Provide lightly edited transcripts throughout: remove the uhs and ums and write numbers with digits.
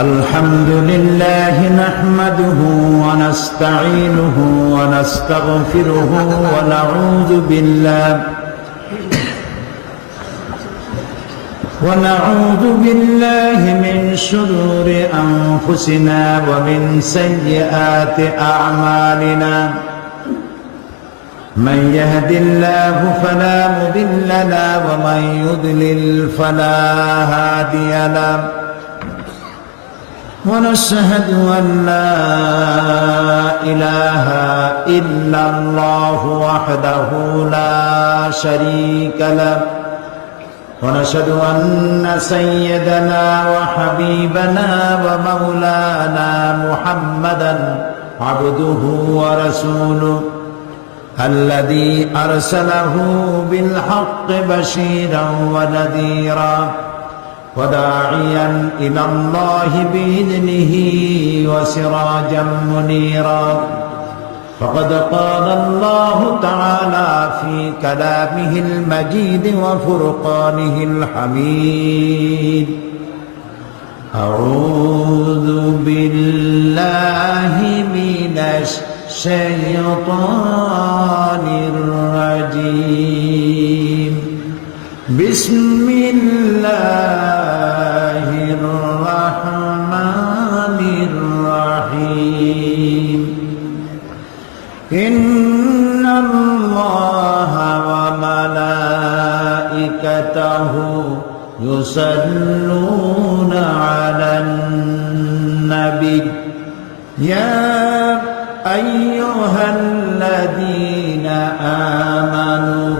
الحمد لله نحمده ونستعينه ونستغفره ونعوذ بالله من شرور أنفسنا ومن سيئات أعمالنا من يهد الله فلا مضل له ومن يضلل فلا هادي له ونشهد أن لا إله إلا الله وحده لا شريك له ونشهد أن سيدنا وحبيبنا ومولانا محمدا عبده ورسوله الذي أرسله بالحق بشيرا ونذيرا وداعيا إلى الله بإذنه وسراجا منيرا فقد قال الله تعالى في كلامه المجيد وفرقانه الحميد أعوذ بالله من الشيطان الرجيم بسم الله الرحمن الرحيم إن الله وملائكته يصلون على النبي يا أيها الذين آمنوا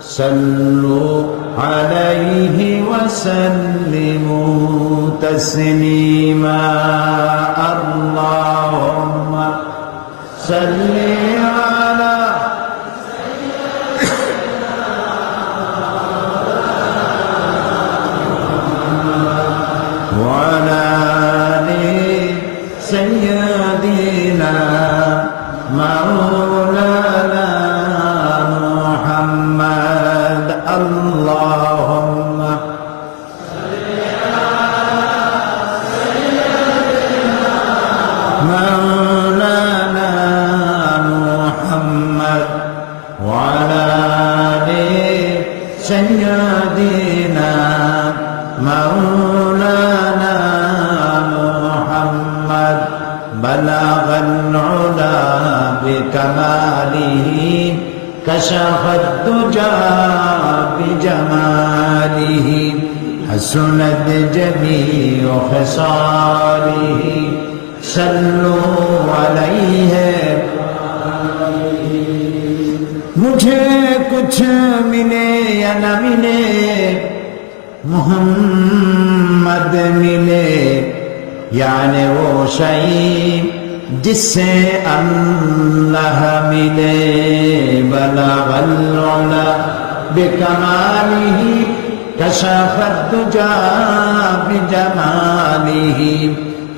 صلوا عليه وسلموا تسليما اللهم صل على وعلى آل سيدنا مولانا محمد اللهم مولانا محمد وعلى آل سيدنا مولانا محمد بلغ العلا بكماله كشف الدجى بجماله حسنت جميع خصاله صلوا عليه मुझे कुछ मिले या न मिले मोहम्मद मिले यानी वो शई जिससे अल्लाह मिले बलगल उला बिकमालिही कशफत दुजा बिजमालिही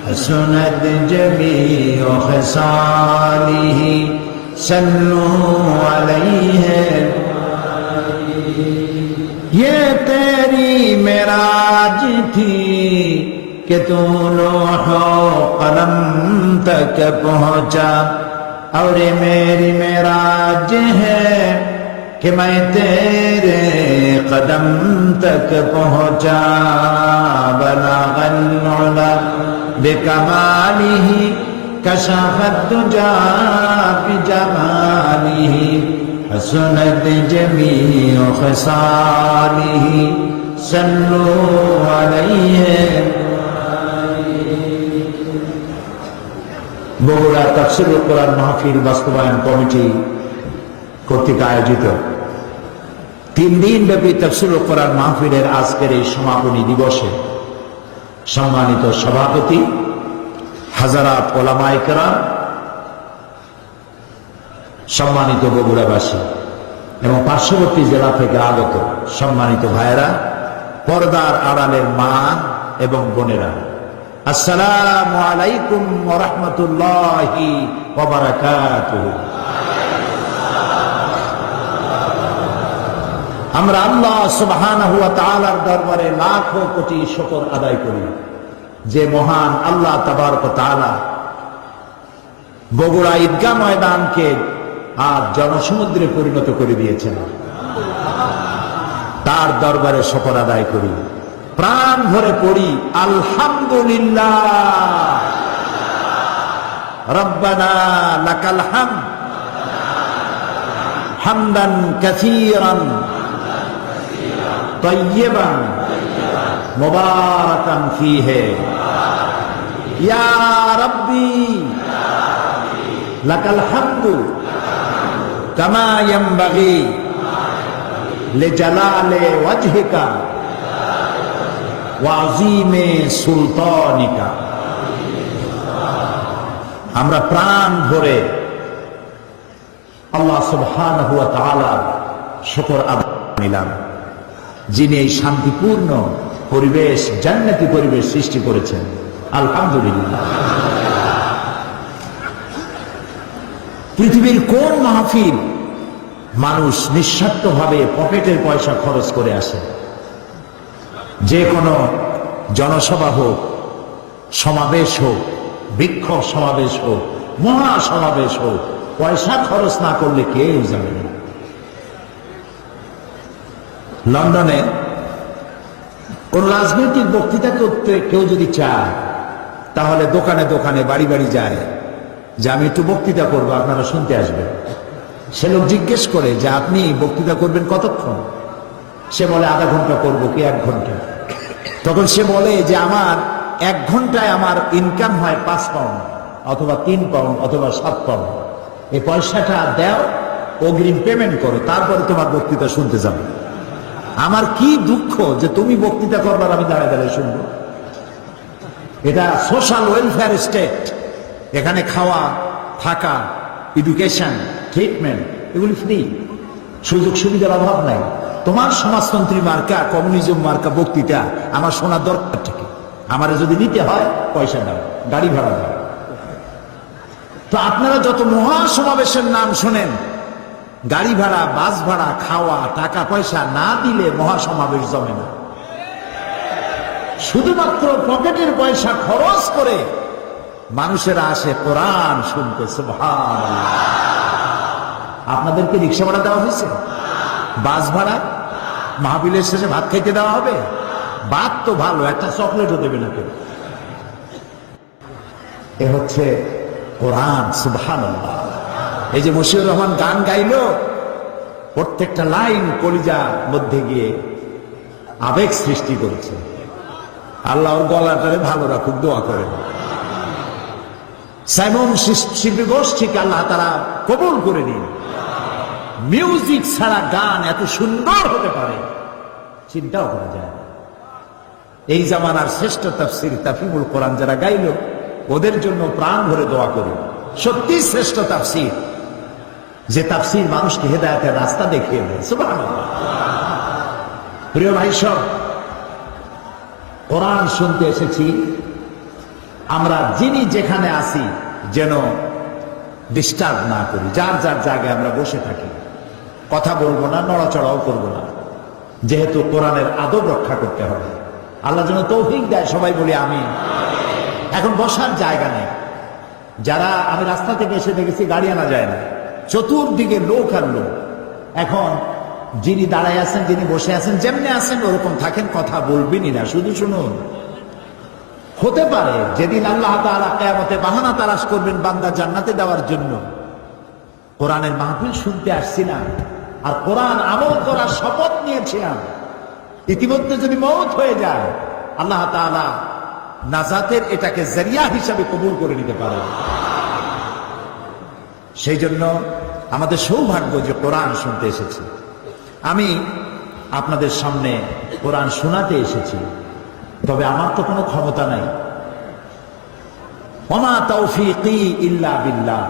हसनत जमीउ खसालिही सल्लू अलैहि ये तेरी मेराज थी कि तू लोहो कलम तक पहुंचा और ये मेरी मेराज है कि मैं तेरे कदम तक पहुंचा बलगल उला बिकमालिही कशफत दुजा बिजमालिही हसनत जमीउ खसालिही सल्लू अलैहि বগুড়া তাফসীরুল কোরআন মাহফিল বাস্তবায়ন কমিটি কর্তৃক আয়োজিত 3 দিন ব্যাপী তাফসীরুল কোরআন মাহফিলের আজকের এই সমাপনী দিবসে সম্মানিত সভাপতি হাজারাত ওলামায়ে কেরাম সম্মানিত বগুড়াবাসী এবং পার্শ্ববর্তী জেলা থেকে আগত সম্মানিত ভাইয়েরা পর্দার আড়ালের মা এবং বোনেরা আসসালামু আলাইকুম ওয়া রাহমাতুল্লাহি ওয়া বারাকাতুহু আমরা আল্লাহ সুবহানাহু ওয়া তাআলার দরবারে লাখো কোটি শুকর আদায় করি যে মহান আল্লাহ তাবারক ওয়া তাআলা বগুড়া ঈদগাহ ময়দানকে আজ জনসমুদ্রে পরিণত করে দিয়েছেন, তার দরবারে শকর আদায় করি, প্রাণ ভরে পড়ি আলহামদুলিল্লাহ রব্বানা লাকাল হামদ হামদান কাসীরান তাইয়্যিবান মুবারাকান ফীহি ইয়া রাব্বি লাকাল হামদু কামা ইয়ানবাগি লিজালালি ওয়াজহিকা ওয়া আযীমি সুলতানিকা। আমরা প্রাণ ভরে আল্লাহ সুবহানাহু ওয়া তাআলার শুকর আদায় নিলাম, যিনি এই শান্তিপূর্ণ পরিবেশ, জান্নাতি পরিবেশ সৃষ্টি করেছেন। আলহামদুলিল্লাহ। পৃথিবীর কোন মাহফিল মানুষ নিঃস্বার্থভাবে পকেটের পয়সা খরচ করে আসে? যে কোনো জনসভা হোক, সমাবেশ হোক, বিক্ষোভ সমাবেশ হোক, মহাসমাবেশ হোক, পয়সা খরচ না করলে কেউ যাবে না। লন্ডনে কোন রাজনৈতিক বক্তৃতা করতে কেউ যদি চায়, তাহলে দোকানে দোকানে বাড়ি বাড়ি যায় যে আমি একটু বক্তৃতা করবো, আপনারা শুনতে আসবেন। সে লোক জিজ্ঞেস করে যে আপনি বক্তৃতা করবেন কতক্ষণ? সে বলে আধা ঘন্টা করবো কি 1 ঘন্টা। তখন সে বলে যে আমার 1 ঘন্টায় আমার ইনকাম হয় 5 পাউন্ড অথবা 3 পাউন্ড অথবা 7 পাউন্ড। এই পয়সাটা দাও, অগ্রিম পেমেন্ট করো, তারপরে তোমার বক্তৃতা শুনতে যাবে। আমার কি দুঃখ যে তুমি বক্তৃতা করবার আমি দাঁড়ায় দাঁড়ায় শুনবো। এটা সোশ্যাল ওয়েলফেয়ার স্টেট, এখানে খাওয়া, থাকা, এডুকেশন, ট্রিটমেন্ট এগুলি ফ্রি, সুযোগ সুবিধার অভাব নাই। তোমার সমাজতন্ত্রী মার্কা, কমিউনিজম মার্কা বক্তৃতা আমার শোনার দরকার থেকে, আমার যদি নিতে হয় পয়সা দাও, গাড়ি ভাড়া দাও। তো আপনারা যত মহাসমাবেশের নাম শোনেন, গাড়ি ভাড়া, বাস ভাড়া, খাওয়া, টাকা পয়সা না দিলে মহাসমাবেশ জমে না। শুধুমাত্র পকেটের পয়সা খরচ করে মানুষেরা আসে কোরআন শুনতে। সুবহানাল্লাহ। আপনাদেরকে রিক্সা ভাড়া দেওয়া হয়েছে? বাস ভাড়া? মাহফিলের শেষে ভাত খাইতে দেওয়া হবে? ভাত তো ভালো, একটা চকলেটও দেবে না কেউ। এ হচ্ছে কোরআন। সুবহানাল্লাহ। এই যে মশিউর রহমান গান গাইলো, প্রত্যেকটা লাইন কলিজার মধ্যে গিয়ে আবেগ সৃষ্টি করেছে। আল্লাহ ওর গলাটারে ভালো রাখুক, দোয়া করেন। সাইমন শিল্পী গোষ্ঠীকে আল্লাহ তারা কবুল করে নিন। মিউজিক ছাড়া গান এত সুন্দর হতে পারে চিন্তাও করা যায় না। এই জামানার শ্রেষ্ঠ তাফসীর তাফহিমুল কোরআন যারা গাইল, ওদের জন্য প্রাণ ভরে দোয়া করি। সত্যি শ্রেষ্ঠ তাফসীর, যে তাফসীর মানুষকে হেদায়েতের রাস্তা দেখিয়ে দেয়। সুবহানাল্লাহ। প্রিয় ভাই সব, কোরআন শুনতে এসেছি। আমরা যিনি যেখানে আসি যেন ডিস্টার্ব না করি, যার যার জায়গায় আমরা বসে থাকি, কথা বলবো না, নড়াচড়াও করবো না, যেহেতু কোরআনের আদব রক্ষা করতে হবে। আল্লাহ যেন তৌফিক দেয়, সবাই বলি আমিন। এখন বসার জায়গা নেই। যারা, আমি রাস্তা থেকে এসে দেখেছি গাড়ি আনা যায় না, চতুর্দিকে লোক আর লোক। এখন যিনি দাঁড়ায় আছেন, যিনি বসে আছেন, যেমনি আছেন ওরকম থাকেন, কথা বলবেনই না, শুধু শুনুন। হতে পারে যেদিন আল্লাহ তাআলা কিয়ামতে বাহানা তালাশ করবেন বান্দা জান্নাতে দেওয়ার জন্য, কোরআনের মাহফিল শুনতে আসছিলাম আর কোরআন আমল করার শপথ নিয়েছিলাম, ইতিমধ্যে যদি মওত হয়ে যায়, আল্লাহ তাআলা নাজাতের এটাকে জরিয়া হিসাবে কবুল করে নিতে পারে। সেই জন্য আমাদের সৌভাগ্য যে কোরআন শুনতে এসেছি। আমি আপনাদের সামনে কোরআন শোনাতে এসেছি, তবে আমার তো কোনো ক্ষমতা নাই। ওমা তাওফীকি ইল্লা বিল্লাহ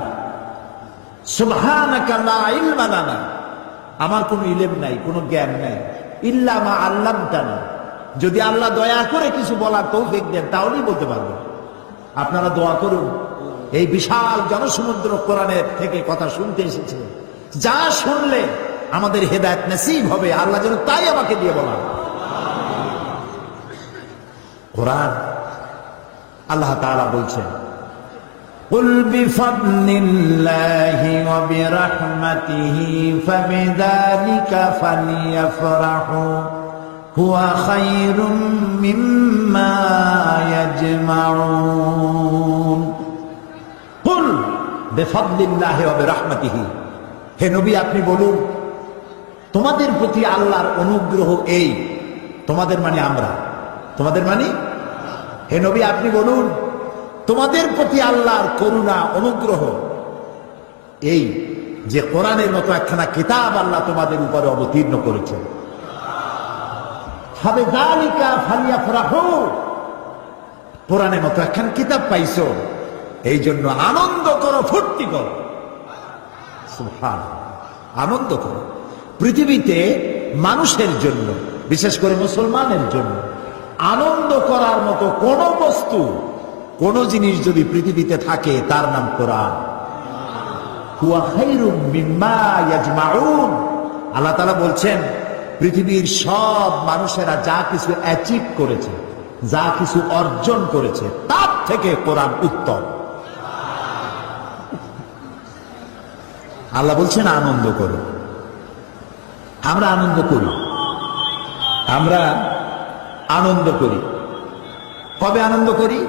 সুবহানাকা লা ইলমা লানা। আমার কোনো ইলম নাই, কোনো জ্ঞান নাই। ইল্লা মা আল্লামতানা, যদি আল্লাহ দয়া করে কিছু বলার তৌফিক দেন তাহলেই বলতে পারবো। আপনারা দোয়া করুন, এই বিশাল জনসমুদ্র কোরআনের থেকে কথা শুনতে এসেছে, যা শুনলে আমাদের হেদায়েত নসিব হবে, আল্লাহ যেন তাই আমাকে দিয়ে বলা। কোরআন আল্লাহ তাআলা বলছেন, কুল বিফাদলিল্লাহি ওয়া বিরাহমাতিহি ফাবিযালিকা ফালইফরাহু হুয়া খায়রুম মিম্মা ইয়াজমাউন। কুল বিফাদলিল্লাহি ওয়া বিরাহমাতিহি, হে নবী আপনি বলুন তোমাদের প্রতি আল্লাহর অনুগ্রহ এই, তোমাদের মানে আমরা, তোমাদের মানে, হে নবী আপনি বলুন তোমাদের প্রতি আল্লাহর করুণা অনুগ্রহ এই যে কোরআনের মতো একখানা কিতাব আল্লাহ তোমাদের উপরে অবতীর্ণ করেছেন। ফাবিযালিকা ফালইফরাহু, কোরআনের মতো একখান কিতাব পাইছো, এই জন্য আনন্দ করো, ফুর্তি করো। সুবহানাল্লাহ, আনন্দ করো। পৃথিবীতে মানুষের জন্য, বিশেষ করে মুসলমানের জন্য আনন্দ করার মতো কোন বস্তু, কোন জিনিস যদি পৃথিবীতে থাকে তার নাম কোরআন। হুয়া খায়রুম মিম্মা ইয়াজমাউন, আল্লাহ তাআলা বলছেন পৃথিবীর সব মানুষেরা যা কিছু অ্যাচিভ করেছে, যা কিছু অর্জন করেছে, তার থেকে কোরআন উত্তম। আল্লাহ বলছেন আনন্দ করো। আমরা আনন্দ করি, আমরা আনন্দ করি। কবে আনন্দ করি?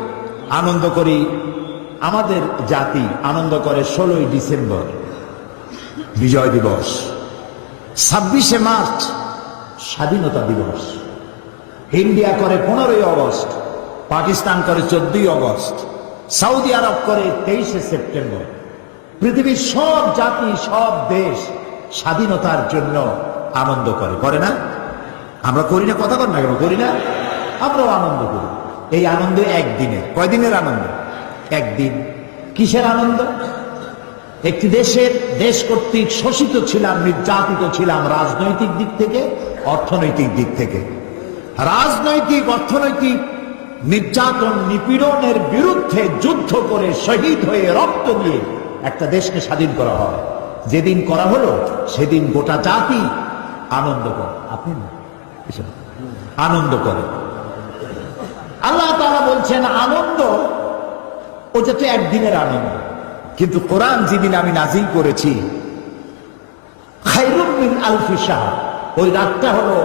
আনন্দ করি, আমাদের জাতি আনন্দ করে 16ই ডিসেম্বর বিজয় দিবস, 26শে মার্চ স্বাধীনতা দিবস, ইন্ডিয়া করে 15ই আগস্ট, পাকিস্তান করে 14ই আগস্ট, সৌদি আরব করে 23শে সেপ্টেম্বর। পৃথিবীর সব জাতি, সব দেশ স্বাধীনতার জন্য আনন্দ করে, করে না? আমরা করি না? কথা বল না কেন, করি না? আমরাও আনন্দ করি। এই আনন্দ একদিনের। কয়দিনের আনন্দ? একদিন। কিসের আনন্দ? একটি দেশ কর্তৃক শোষিত ছিলাম, নির্যাতিত ছিলাম, রাজনৈতিক দিক থেকে, অর্থনৈতিক দিক থেকে। রাজনৈতিক, অর্থনৈতিক নির্যাতন, নিপীড়নের বিরুদ্ধে যুদ্ধ করে শহীদ হয়ে রক্ত দিয়ে একটা দেশকে স্বাধীন করা হয়। যেদিন করা হলো সেদিন গোটা জাতি আনন্দ করে। আপনি আনন্দ করে। আল্লাহ তাআলা বলছেন আনন্দ ওটা তো একদিনের আনন্দ, কিন্তু কোরআন যেদিন আমি নাজিল করেছি খায়রুম মিন আলফি শাহর, ওই রাতটা হলো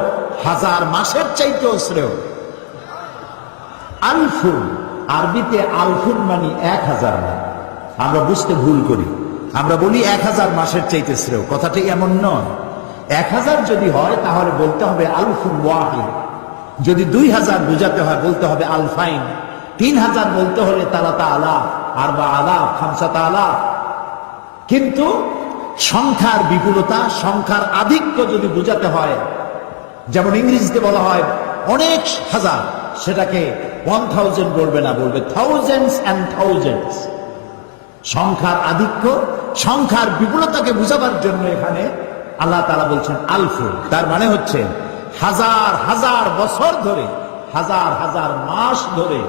1000 মাসের চাইতেও শ্রেয়। আলফুন, আরবিতে আলফুন মানে 1000 না, আমরা বুঝতে ভুল করি, আমরা বলি 1000 মাসের চাইতে শ্রেয়। কথাটি এমন নয়। 1000 যদি হয় তাহলে বলতে হবে আলফুন ওয়াহিদ, যদি 2000 বোঝাতে হয় বলতে হবে আলফাইন, 3000 বলতে হলে তালাতা আলাফ, আরবা আলাফ, খামসাতা আলাফ। কিন্তু সংখ্যার বিপুলতা, সংখ্যার আধিক্য যদি বোঝাতে হয়, যেমন ইংরেজিতে বলা হয় অনেক হাজার, সেটাকে 1000 বলবে না, বলবে থাউজেন্ডস অ্যান্ড থাউজেন্ডস। সংখ্যার আধিক্য, সংখ্যার বিপুলতাকে বুঝাবার জন্য এখানে আল্লাহ তাআলা বলছেন আলফুন। তার মানে হচ্ছে 1000 বছর ধরে, 1000 মাস ধরে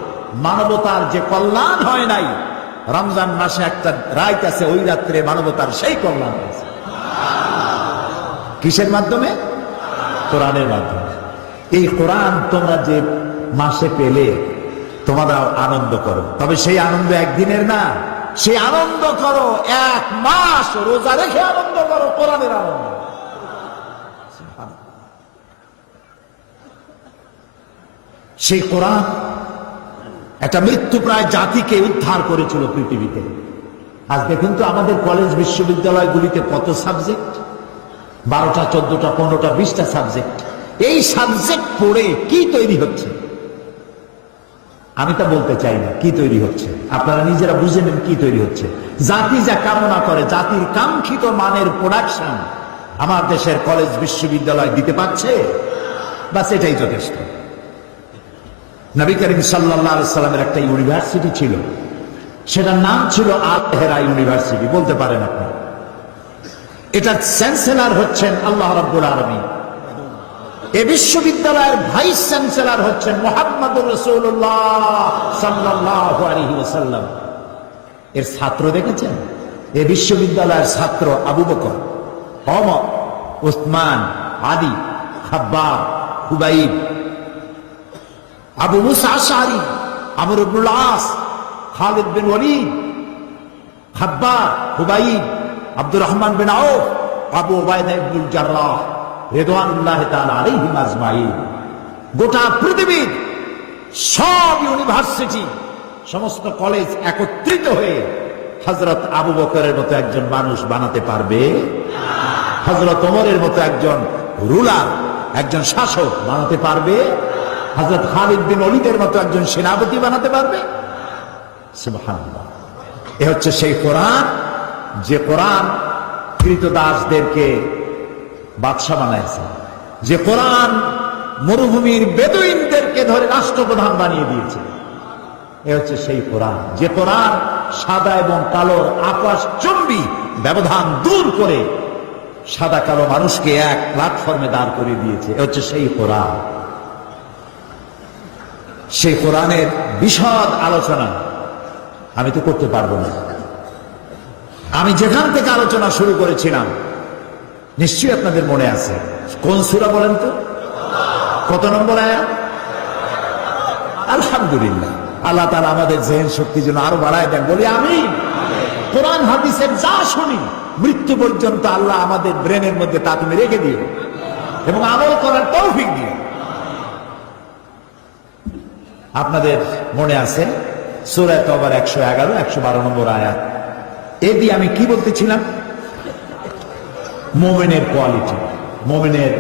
মানবতার যে কল্যাণ হয় নাই, রমজান মাসে একটা রাত আছে, ওই রাত্রে মানবতার সেই কল্যাণ হয়েছে। কিসের মাধ্যমে? কোরআনের মাধ্যমে। এই কোরআন তোমরা যে মাসে পেলে তোমরা আনন্দ করো, তবে সেই আনন্দ একদিনের না, সেই আনন্দ করো 1 মাস রোজা রেখে আনন্দ করো, কোরআনের আনন্দ। সেই কোরআন একটা মৃত্যুপ্রায় জাতিকে উদ্ধার করেছিল পৃথিবীতে। আজ দেখুন তো আমাদের কলেজ বিশ্ববিদ্যালয়গুলিতে কত সাবজেক্ট, 12টা 14টা 15টা 20টা সাবজেক্ট। এই সাবজেক্ট পড়ে কি তৈরি হচ্ছে আমি তা বলতে চাই না, কি তৈরি হচ্ছে আপনারা নিজেরা বুঝে নেন কি তৈরি হচ্ছে। জাতি যা কামনা করে, জাতির কাঙ্ক্ষিত মানের প্রোডাকশন আমার দেশের কলেজ বিশ্ববিদ্যালয় দিতে পারছে, বাস এটাই যথেষ্ট। নবী করিম সাল্লাল্লাহু আলাইহি সাল্লামের একটা ইউনিভার্সিটি ছিল, সেটার নাম ছিল আল-হেরা ইউনিভার্সিটি, বলতে পারেন আপনি। এটার চ্যান্সেলর হচ্ছেন আল্লাহ রাব্বুল আলামিন। এই বিশ্ববিদ্যালয়ের ভাইস চ্যান্সেলর হচ্ছেন মুহাম্মদুর রাসূলুল্লাহ সাল্লাল্লাহু আলাইহি ওয়াসাল্লাম। এর ছাত্র দেখেছেন? এই বিশ্ববিদ্যালয়ের ছাত্র আবু বকর, ওমর, উসমান, আলী, খাব্বাব, খুবাইব, আবু মুসা আশআরী, আমর ইবনুল আস, খালিদ বিন ওয়ালিদ, খাব্বাব, হুবাইব, আব্দুর রহমান বিন আউফ, আবু উবাইদা ইবনুল জাররাহ রিদওয়ানুল্লাহি তাআলা আলাইহিম আজমাইন। গোটা পৃথিবীর সব ইউনিভার্সিটি, সমস্ত কলেজ একত্রিত হয়ে হযরত আবু বকরের মতো একজন মানুষ বানাতে পারবে? হযরত ওমরের মতো একজন রুলার, একজন শাসক বানাতে পারবে? হযরত খালিদ বিন ওয়ালিদের মতো একজন সেনাপতি বানাতে পারবে? সুবহানাল্লাহ। এ হচ্ছে সেই কোরআন, যে কোরআন কৃতদাসদেরকে বাদশা বানাইছে, যে কোরআন মরুভূমির বেদুইনদেরকে ধরে রাষ্ট্রপ্রধান বানিয়ে দিয়েছে। এ হচ্ছে সেই কোরআন, যে কোরআন সাদা এবং কালোর আকাশচুম্বী ব্যবধান দূর করে সাদা কালো মানুষকে এক প্ল্যাটফর্মে দাঁড় করে দিয়েছে। এ হচ্ছে সেই কোরআন। সেই কোরআনের বিশদ আলোচনা আমি তো করতে পারবো না। আমি যেখান থেকে আলোচনা শুরু করেছিলাম নিশ্চয়ই আপনাদের মনে আছে। কোন সূরা বলেন তো? কত নম্বর আয়াত? আলহামদুলিল্লাহ, আল্লাহ তাআলা আমাদের জেহেন শক্তি যেন আরো বাড়ায় দেন, বলি আমিন। কোরআন হাদিসের যা শুনি মৃত্যু পর্যন্ত আল্লাহ আমাদের ব্রেনের মধ্যে তা তুমি রেখে দিও এবং আমল করার তৌফিক দিও। আপনাদের মনে আছে সূরা তওবার 111, 112 নম্বর আয়াত। এ দিয়ে আমি কি বলতেছিলাম? মুমিনের কোয়ালিটি, মুমিনের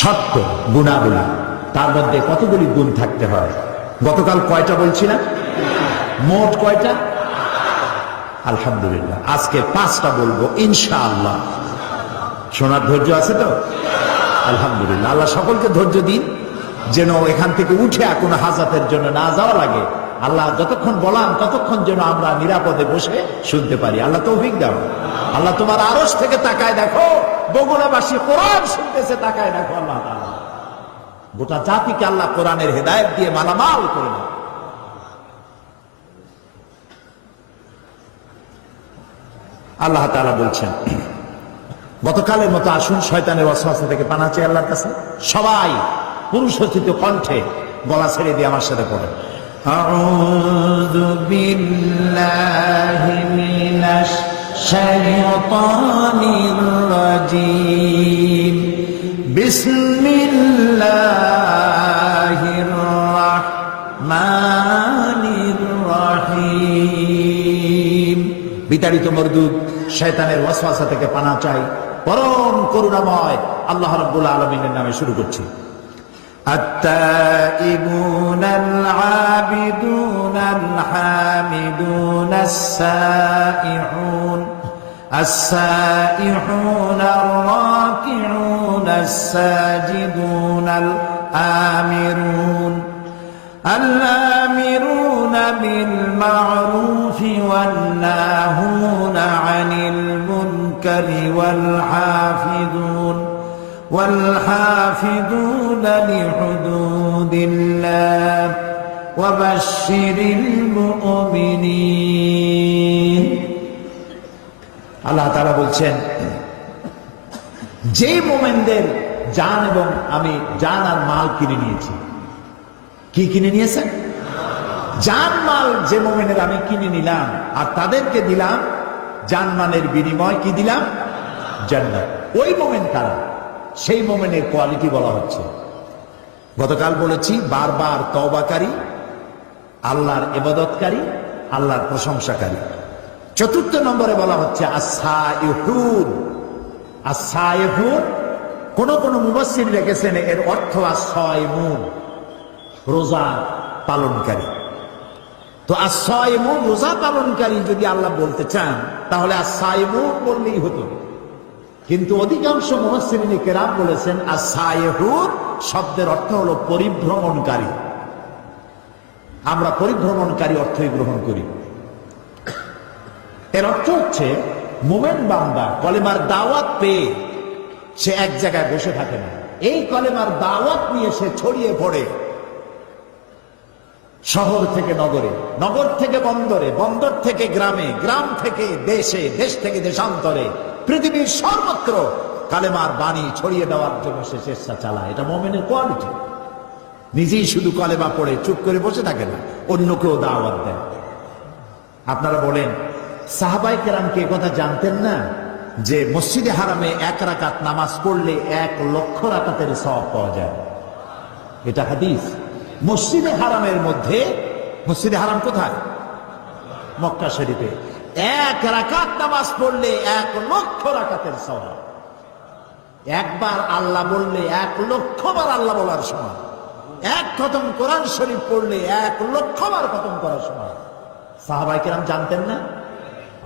সত্য গুণাবলী, তার মধ্যে কতগুলি গুণ থাকতে হয়। গতকাল কয়টা বলছিলাম? মোট কয়টা? আলহামদুলিল্লাহ, আজকে 5টা বলবো ইনশাআল্লাহ। শোনার ধৈর্য আছে তো? আলহামদুলিল্লাহ, আল্লাহ সকলকে ধৈর্য দিন, যেন এখান থেকে উঠে কোনো হাজাতের জন্য না যাওয়া লাগে। আল্লাহ যতক্ষণ বলান ততক্ষণ যেন আমরা নিরাপদে বসে শুনতে পারি। আল্লাহ তৌফিক দাও। আল্লাহ তোমার আরশ থেকে তাকায় দেখো, বগুড়াবাসী কোরআন শুনতেছে, তাকায় দেখো। আল্লাহ তাআলা গোটা জাতিকে আল্লাহ কোরআনের হেদায়েত দিয়ে মালামাল করে দেন। আল্লাহ তাআলা বলছেন, গতকালের মতো আসুন শয়তানের ওয়াসওয়াসা থেকে পানা চাই আল্লাহর কাছে। সবাই পুরুষোচিত কণ্ঠে গলা ছেড়ে দিয়ে আমার সাথে পড়েন, আউযু বিল্লাহি মিনাশ শাইতানির রাজীম, বিসমিল্লাহির রাহমানির রহিম। বিতাড়িত মরদুদ শয়তানের ওয়াসওয়াসা থেকে পানা চাই পরম করুণাময় আল্লাহ রাব্বুল আলামিনের নামে। শুরু করছি। التائبون العابدون الحامدون السائحون الراكعون الساجدون الآمرون بالمعروف والناهون عن المنكر والحافظون لحدود الله وبشر المؤمنين। আল্লাহ তাআলা বলছেন, যে মোমেনদের জান এবং আমি জান আর মাল কিনে নিয়েছি। কি কিনে নিয়েছেন? জান মাল। যে মোমেনের আমি কিনে নিলাম আর তাদেরকে দিলাম জানমালের বিনিময় কি দিলাম? জান্নাত। ওই মোমেন কারা? সেই মোমেনের কোয়ালিটি বলা হচ্ছে। গতকাল বলেছি, বারবার তওবাকারী, আল্লাহর ইবাদতকারী, আল্লাহর প্রশংসাকারী। 4র্থ নম্বরে বলা হচ্ছে আস-সাইহুন। আস-সাইহুন কোন কোন মুফাসসির লিখেছেন এর অর্থ আস-সাইমুন, রোজা পালনকারী। তো আস-সাইমুন রোজা পালনকারী যদি আল্লাহ বলতে চান তাহলে আস-সাইমুন বললেই হতো, কিন্তু অধিকাংশ মুফাসসিরিন কেরাম বলেছেন আস-সাইহুন শব্দের অর্থ হলো পরিভ্রমণকারী। আমরা পরিভ্রমণকারী অর্থই গ্রহণ করি। এর অর্থ হচ্ছে মুমিন বান্দা কলেমার দাওয়াত পেয়ে সে এক জায়গায় বসে থাকে না। এই কলেমার দাওয়াত নিয়ে সে ছড়িয়ে পড়ে শহর থেকে নগরে, নগর থেকে বন্দরে, বন্দর থেকে গ্রামে, গ্রাম থেকে দেশে, দেশ থেকে দেশান্তরে, পৃথিবীর সর্বত্র কালেমার বাণী ছড়িয়ে দেওয়ার জন্য সে চেষ্টা চালায়। এটা মুমিনের কোয়ালিটি। নিজেই শুধু কলেমা পড়ে চুপ করে বসে থাকে না, অন্যকেও দাওয়াত দেয়। আপনারা বলেন, সাহাবায়ে কেরাম কি কথা জানতেন না যে মসজিদে হারামে 1 রাকাত নামাজ পড়লে 1 লক্ষ রাকাতের সওয়াব পাওয়া যায়? এটা হাদিস। মসজিদে হারামের মধ্যে, মসজিদে হারাম কোথায়? মক্কা শরীফে। 1 রাকাত নামাজ পড়লে 1 লক্ষ রাকাতের সওয়াব। একবার আল্লাহ বললে 1 লক্ষ বার আল্লাহ বলার সমান। 1 খতম কোরআন শরীফ পড়লে 1 লক্ষ বার খতম করার সমান। সাহাবায়ে কেরাম জানতেন না?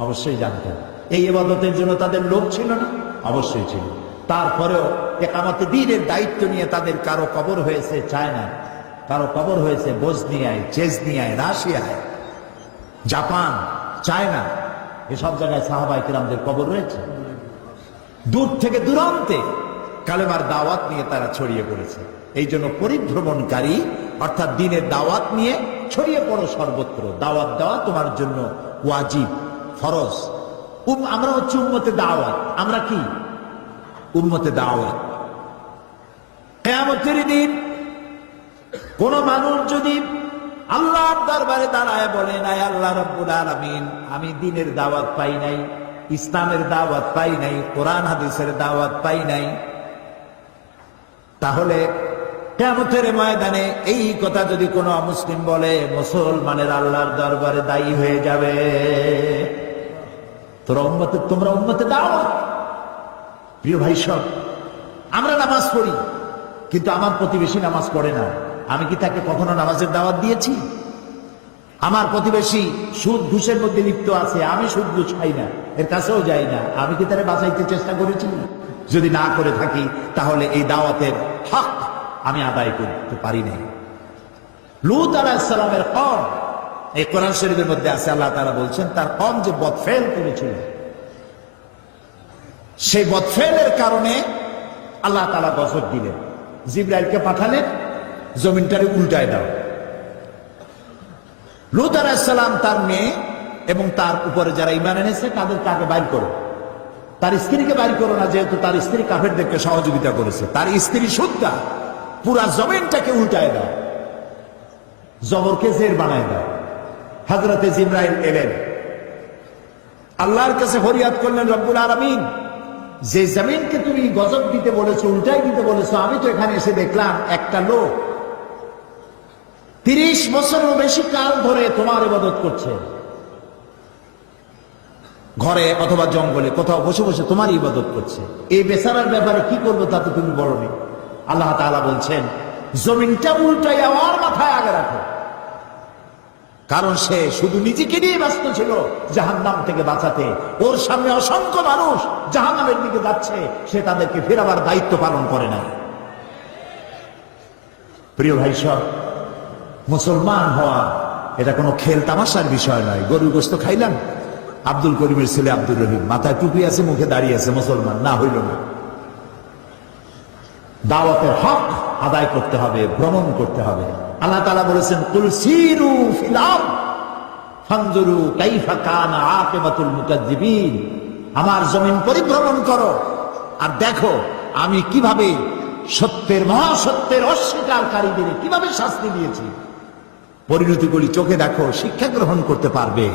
অবশ্যই জানতেন। এই ইবাদতের জন্য তাদের লোভ ছিল না? অবশ্যই ছিল। তারপরেও ইকামতে দ্বীনের দায়িত্ব নিয়ে তাদের কারো কবর হয়েছে চায়নায়, কারো কবর হয়েছে বসনিয়ায়, চেচনিয়ায়, রাশিয়ায়, জাপান, চায়না, এসব জায়গায় সাহাবায়ে কেরামদের কবর রয়েছে। দূর থেকে দূরান্তে কালেমার দাওয়াত নিয়ে তারা ছড়িয়ে পড়েছে। এই জন্য পরিভ্রমণকারী অর্থাৎ দ্বীনের দাওয়াত নিয়ে ছড়িয়ে পড়ো সর্বত্র। দাওয়াত দেওয়া তোমার জন্য ওয়াজিব, ফরজ। আমরা হচ্ছে উম্মতে দাওয়াত। আমরা কি? উম্মতে দাওয়াত। কিয়ামতের দিন কোন মানুষ যদি আল্লাহর দরবারে দাঁড়ায় বলে, নাই আল্লাহ রাব্বুল আলামিন, আমি দ্বীনের দাওয়াত পাই নাই, ইসলামের দাওয়াত পাই নাই, কোরআন হাদিসের দাওয়াত পাই নাই, তাহলে কিয়ামতের ময়দানে এই কথা যদি কোনো মুসলিম বলে, মুসলমানের আল্লাহর দরবারে দায়ী হয়ে যাবে। তোমরা উম্মতে দাওয়াত। প্রিয় ভাই সব, আমরা নামাজ পড়ি, কিন্তু আমার প্রতিবেশী নামাজ পড়ে না। আমি কি তাকে কখনো নামাজের দাওয়াত দিয়েছি? আমার প্রতিবেশী সুদ ঘুষের মধ্যে লিপ্ত আছে, আমি সুদ ঘুষ খাই না, এর কাছেও যাই না, আমি কি তারে বাঁচাইতে চেষ্টা করেছি? যদি না করে থাকি তাহলে এই দাওয়াতের হক আমি আদায় করতে পারি নাই। লূত আলাইহিস সালামের কওম, এই কোরআন শরীফের মধ্যে আছে, আল্লাহ তাআলা বলছেন তার কওম যে বদফেল করেছিল, সেই বদফেলের কারণে আল্লাহ তাআলা গজব দিলেন, জিবরাইলকে পাঠালেন, জমিনটারে উল্টায় দাও। লূত আলাইহিস সালাম তার মেয়ে এবং তার উপরে যারা ঈমান এনেছে তাদেরকে আগে বাইর করো, তার স্ত্রীকে বাইর করো না, যেহেতু তার স্ত্রী কাফেরদেরকে সহযোগিতা করেছে। তার স্ত্রী সুদ্ধা, পুরা জমিনটাকে উল্টায় দাও, জবরকে জের বানায় দাও। হযরতে জিবরাইল এলেন, আল্লাহর কাছে ফরিয়াদ করলেন, রব্বুল আলামিন, যে জমিনকে তুমি গজব দিতে বলেছো, উল্টাই দিতে বলেছো, আমি তো এখানে এসে দেখলাম একটা লোক 30 বছরেরও বেশি কাল ধরে তোমার ইবাদত করছে, ঘরে অথবা জঙ্গলে কোথাও বসে বসে তোমার ইবাদত করছে। এই বেচারার ব্যাপারে কি করবো তা তো তুমি বলোনি। আল্লাহ তাআলা বলছেন, জমিনটা উল্টাইয়া ওর মাথায় আগে রাখো, কারণ সে শুধু নিজেকে নিয়ে ব্যস্ত ছিল জাহান্নাম থেকে বাঁচাতে। ওর সামনে অসংখ্য মানুষ জাহান্নামের দিকে যাচ্ছে, সে তাদেরকে ফেরাবার দায়িত্ব পালন করে না। প্রিয় ভাই সব, মুসলমান হওয়া এটা কোনো খেল তামাশার বিষয় নয়। গরুর গোশত খাইলাম, আব্দুল করিমের ছেলে আব্দুর রহিম, মাথায় টুপি আছে, মুখে দাঁড়িয়ে আছে, মুসলমান না হইল না। দাওয়াতের হক আদায় করতে হবে, ভ্রমণ করতে হবে। আল্লাহ তাআলা বলেছেন, কুল সিরু ফিল আরদ ফানজুরু কাইফা কানা আকিবাতুল মুকাজ্জিবিন, আমার জমিন পরিভ্রমণ করো আর দেখো আমি কিভাবে সত্যের, মহাসত্যের অস্বীকারীদের কিভাবে শাস্তি দিয়েছি। পরিণতিগুলি চোখে দেখো, শিক্ষা গ্রহণ করতে পারবে।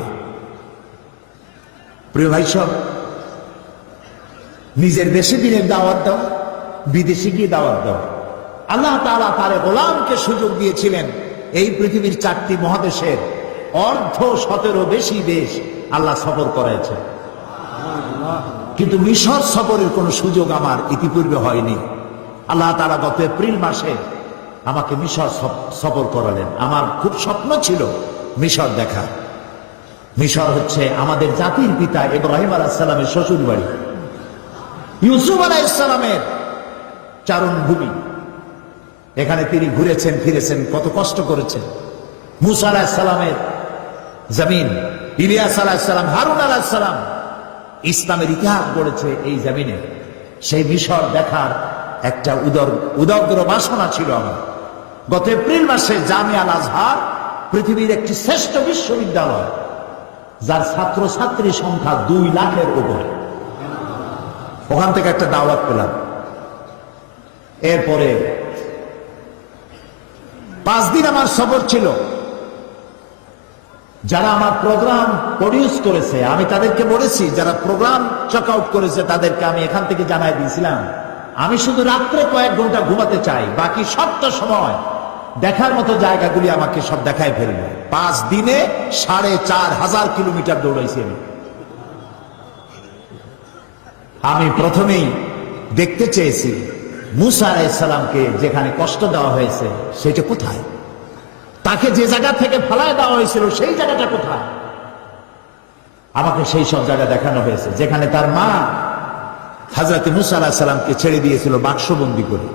প্রিয় ভাই সব, নিজের দেশে দিনের দাওয়াত দাও, বিদেশে গিয়ে দাওয়াত দাও। আল্লাহ তাআলা তার গোলামকে সুযোগ দিয়েছিলেন এই পৃথিবীর 4টি মহাদেশের 1/17 বেশি দেশ আল্লাহ সফর করাইছেন, কিন্তু মিশর সফরের কোন সুযোগ আমার ইতিপূর্বে হয়নি। আল্লাহ তাআলা গত এপ্রিল মাসে আমাকে মিশর সফর করালেন। আমার খুব স্বপ্ন ছিল মিশর দেখা। মিশর হচ্ছে আমাদের জাতির পিতা ইব্রাহিম আলাইহিস সালামের শ্বশুর বাড়ি, ইউসুফ আলাইহিস সালামের চারণভূমি। এখানে তিনি ঘুরেছেন ফিরেছেন, কত কষ্ট করেছেন। মুসা আলাইহিস সালামের জমিন, ইলিয়াস আলাইহিস সালাম, হারুন আলাইহিস সালাম ইসলামের ইতিহাস গড়েছে এই জমিনে। সেই মিশর দেখার একটা উদগ্র বাসনা ছিল আমার। গত এপ্রিল মাসে জামিয়া আল আজহার পৃথিবীর একটি শ্রেষ্ঠ বিশ্ববিদ্যালয়, যার ছাত্রছাত্রী সংখ্যা 2 লাখের উপরে, ওখান থেকে একটা দাওয়াত পেলাম। এরপরে 5 দিন আমার সফর ছিল। যারা আমার প্রোগ্রাম প্রডিউস করেছে আমি তাদেরকে বলেছি, যারা প্রোগ্রাম চেক আউট করেছে তাদেরকে আমি এখান থেকে জানাই দিয়েছিলাম আমি শুধু রাত্রে কয়েক ঘন্টা ঘুমাতে চাই, বাকি সবটা সময় দেখার মতো জায়গাগুলি আমাকে সব দেখায় ফেলবে। 5 দিনে 4500 কিলোমিটার দৌড়াইছি আমি প্রথমেই দেখতে চেয়েছি মুসা আলাইহিস সালামকে যেখানে কষ্ট দেওয়া হয়েছে সেটা কোথায়, তাকে যে জায়গা থেকে ফেলায় দেওয়া হয়েছিল সেই জায়গাটা কোথায়। আমাকে সেই সব জায়গা দেখানো হয়েছে যেখানে তার মা হযরত মুসা আলাইহিস সালামকে ছেড়ে দিয়েছিল বাক্সবন্দি করে।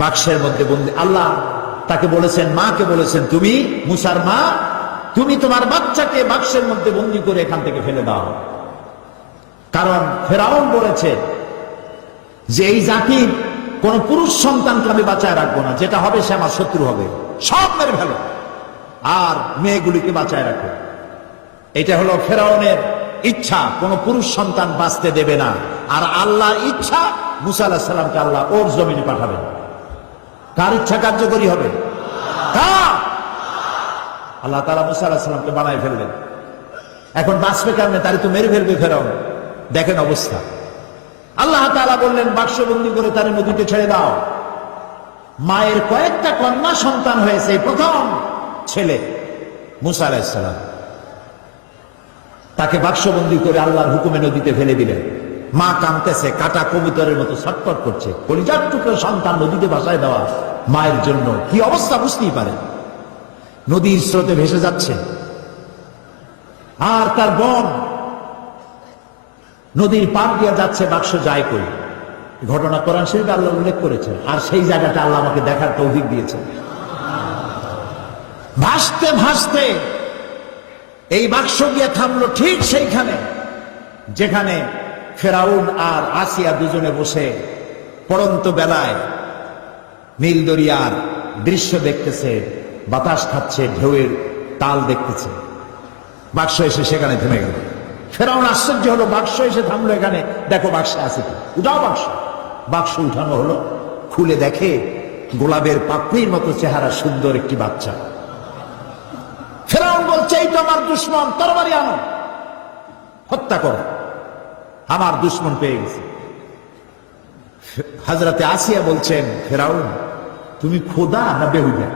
বাক্সের মধ্যে বন্দি আল্লাহ তাকে বলেছেন, মাকে বলেছেন, তুমি মুসার মা, তুমি তোমার বাচ্চাকে বাক্সের মধ্যে বন্দি করে এখান থেকে ফেলে দাও। কারণ ফেরাউন বলেছে যে এই জাতির কোন পুরুষ সন্তানকে আমি বাঁচায় রাখবো না, যেটা হবে সে আমার শত্রু হবে, সব মেরে ফেলো আর মেয়েগুলিকে বাঁচায় রাখো। এটা হলো ফেরাউনের ইচ্ছা, কোন পুরুষ সন্তান বাঁচতে দেবে না। আর আল্লাহর ইচ্ছা মুসা আলাইহিস সালামকে আল্লাহ ওর জমিনে পাঠাবেন। কার ইচ্ছা কার্যকরী হবে? আল্লাহ তাআলা মুসা আলাইহিস সালামকে বানায় ফেললেন। এখন বাঁচবে কেমনে? তারে তো মেরে ফেলবে ফেরাউন। দেখেন অবস্থা। আল্লাহ তাআলা বললেন বাক্সবন্দি করে তারে নদীতে ছেড়ে দাও। মায়ের কয়েকটা কন্যা সন্তান হয়েছে, প্রথম ছেলে মুসা আলাইহিস সালাম, তাকে বাক্সবন্দি করে আল্লাহর হুকুমে নদীতে ফেলে দিলেন। মা কাঁদতেছে, কাটা কবুতরের মতো ছটফট করছে। কলিজার টুকরো সন্তান নদীতে ভাসায় দেওয়া মায়ের জন্য কি অবস্থা বুঝতেই পারে। নদীর স্রোতে ভেসে যাচ্ছে আর তার বোন নদীর পার দিয়ে যাচ্ছে, বাক্স যায় কই। ঘটনা কোরআন শরীফে আল্লাহ উল্লেখ করেছেন, আর সেই জায়গাটা আল্লাহ আমাকে দেখার তৌফিক দিয়েছেন। ভাসতে ভাসতে এই বাক্স গিয়ে থামলো ঠিক সেইখানে যেখানে ফেরাউন আর আসিয়া দুজনে বসে পড়ন্ত বেলায় নীল দরিয়ার দৃশ্য দেখতেছে, বাতাস খাচ্ছে, ঢেউয়ের তাল দেখতেছে। বাক্স এসে সেখানে থেমে গেল। ফেরাউন আশ্চর্য হলো, বাক্স এসে থামলো এখানে, দেখো বাক্স আছে কি, উঠাও বাক্স। বাক্স উঠানো হলো, খুলে দেখে গোলাপের পাপড়ির মতো চেহারা সুন্দর একটি বাচ্চা। ফেরাউন বলছে, এই তো আমার দুশমন, তরবারি আনো, হত্যা করো, আমার দুশমন পেয়ে গেছে। হযরতে আসিয়া বলছেন, ফেরাউন তুমি খোদা না বেহুদা?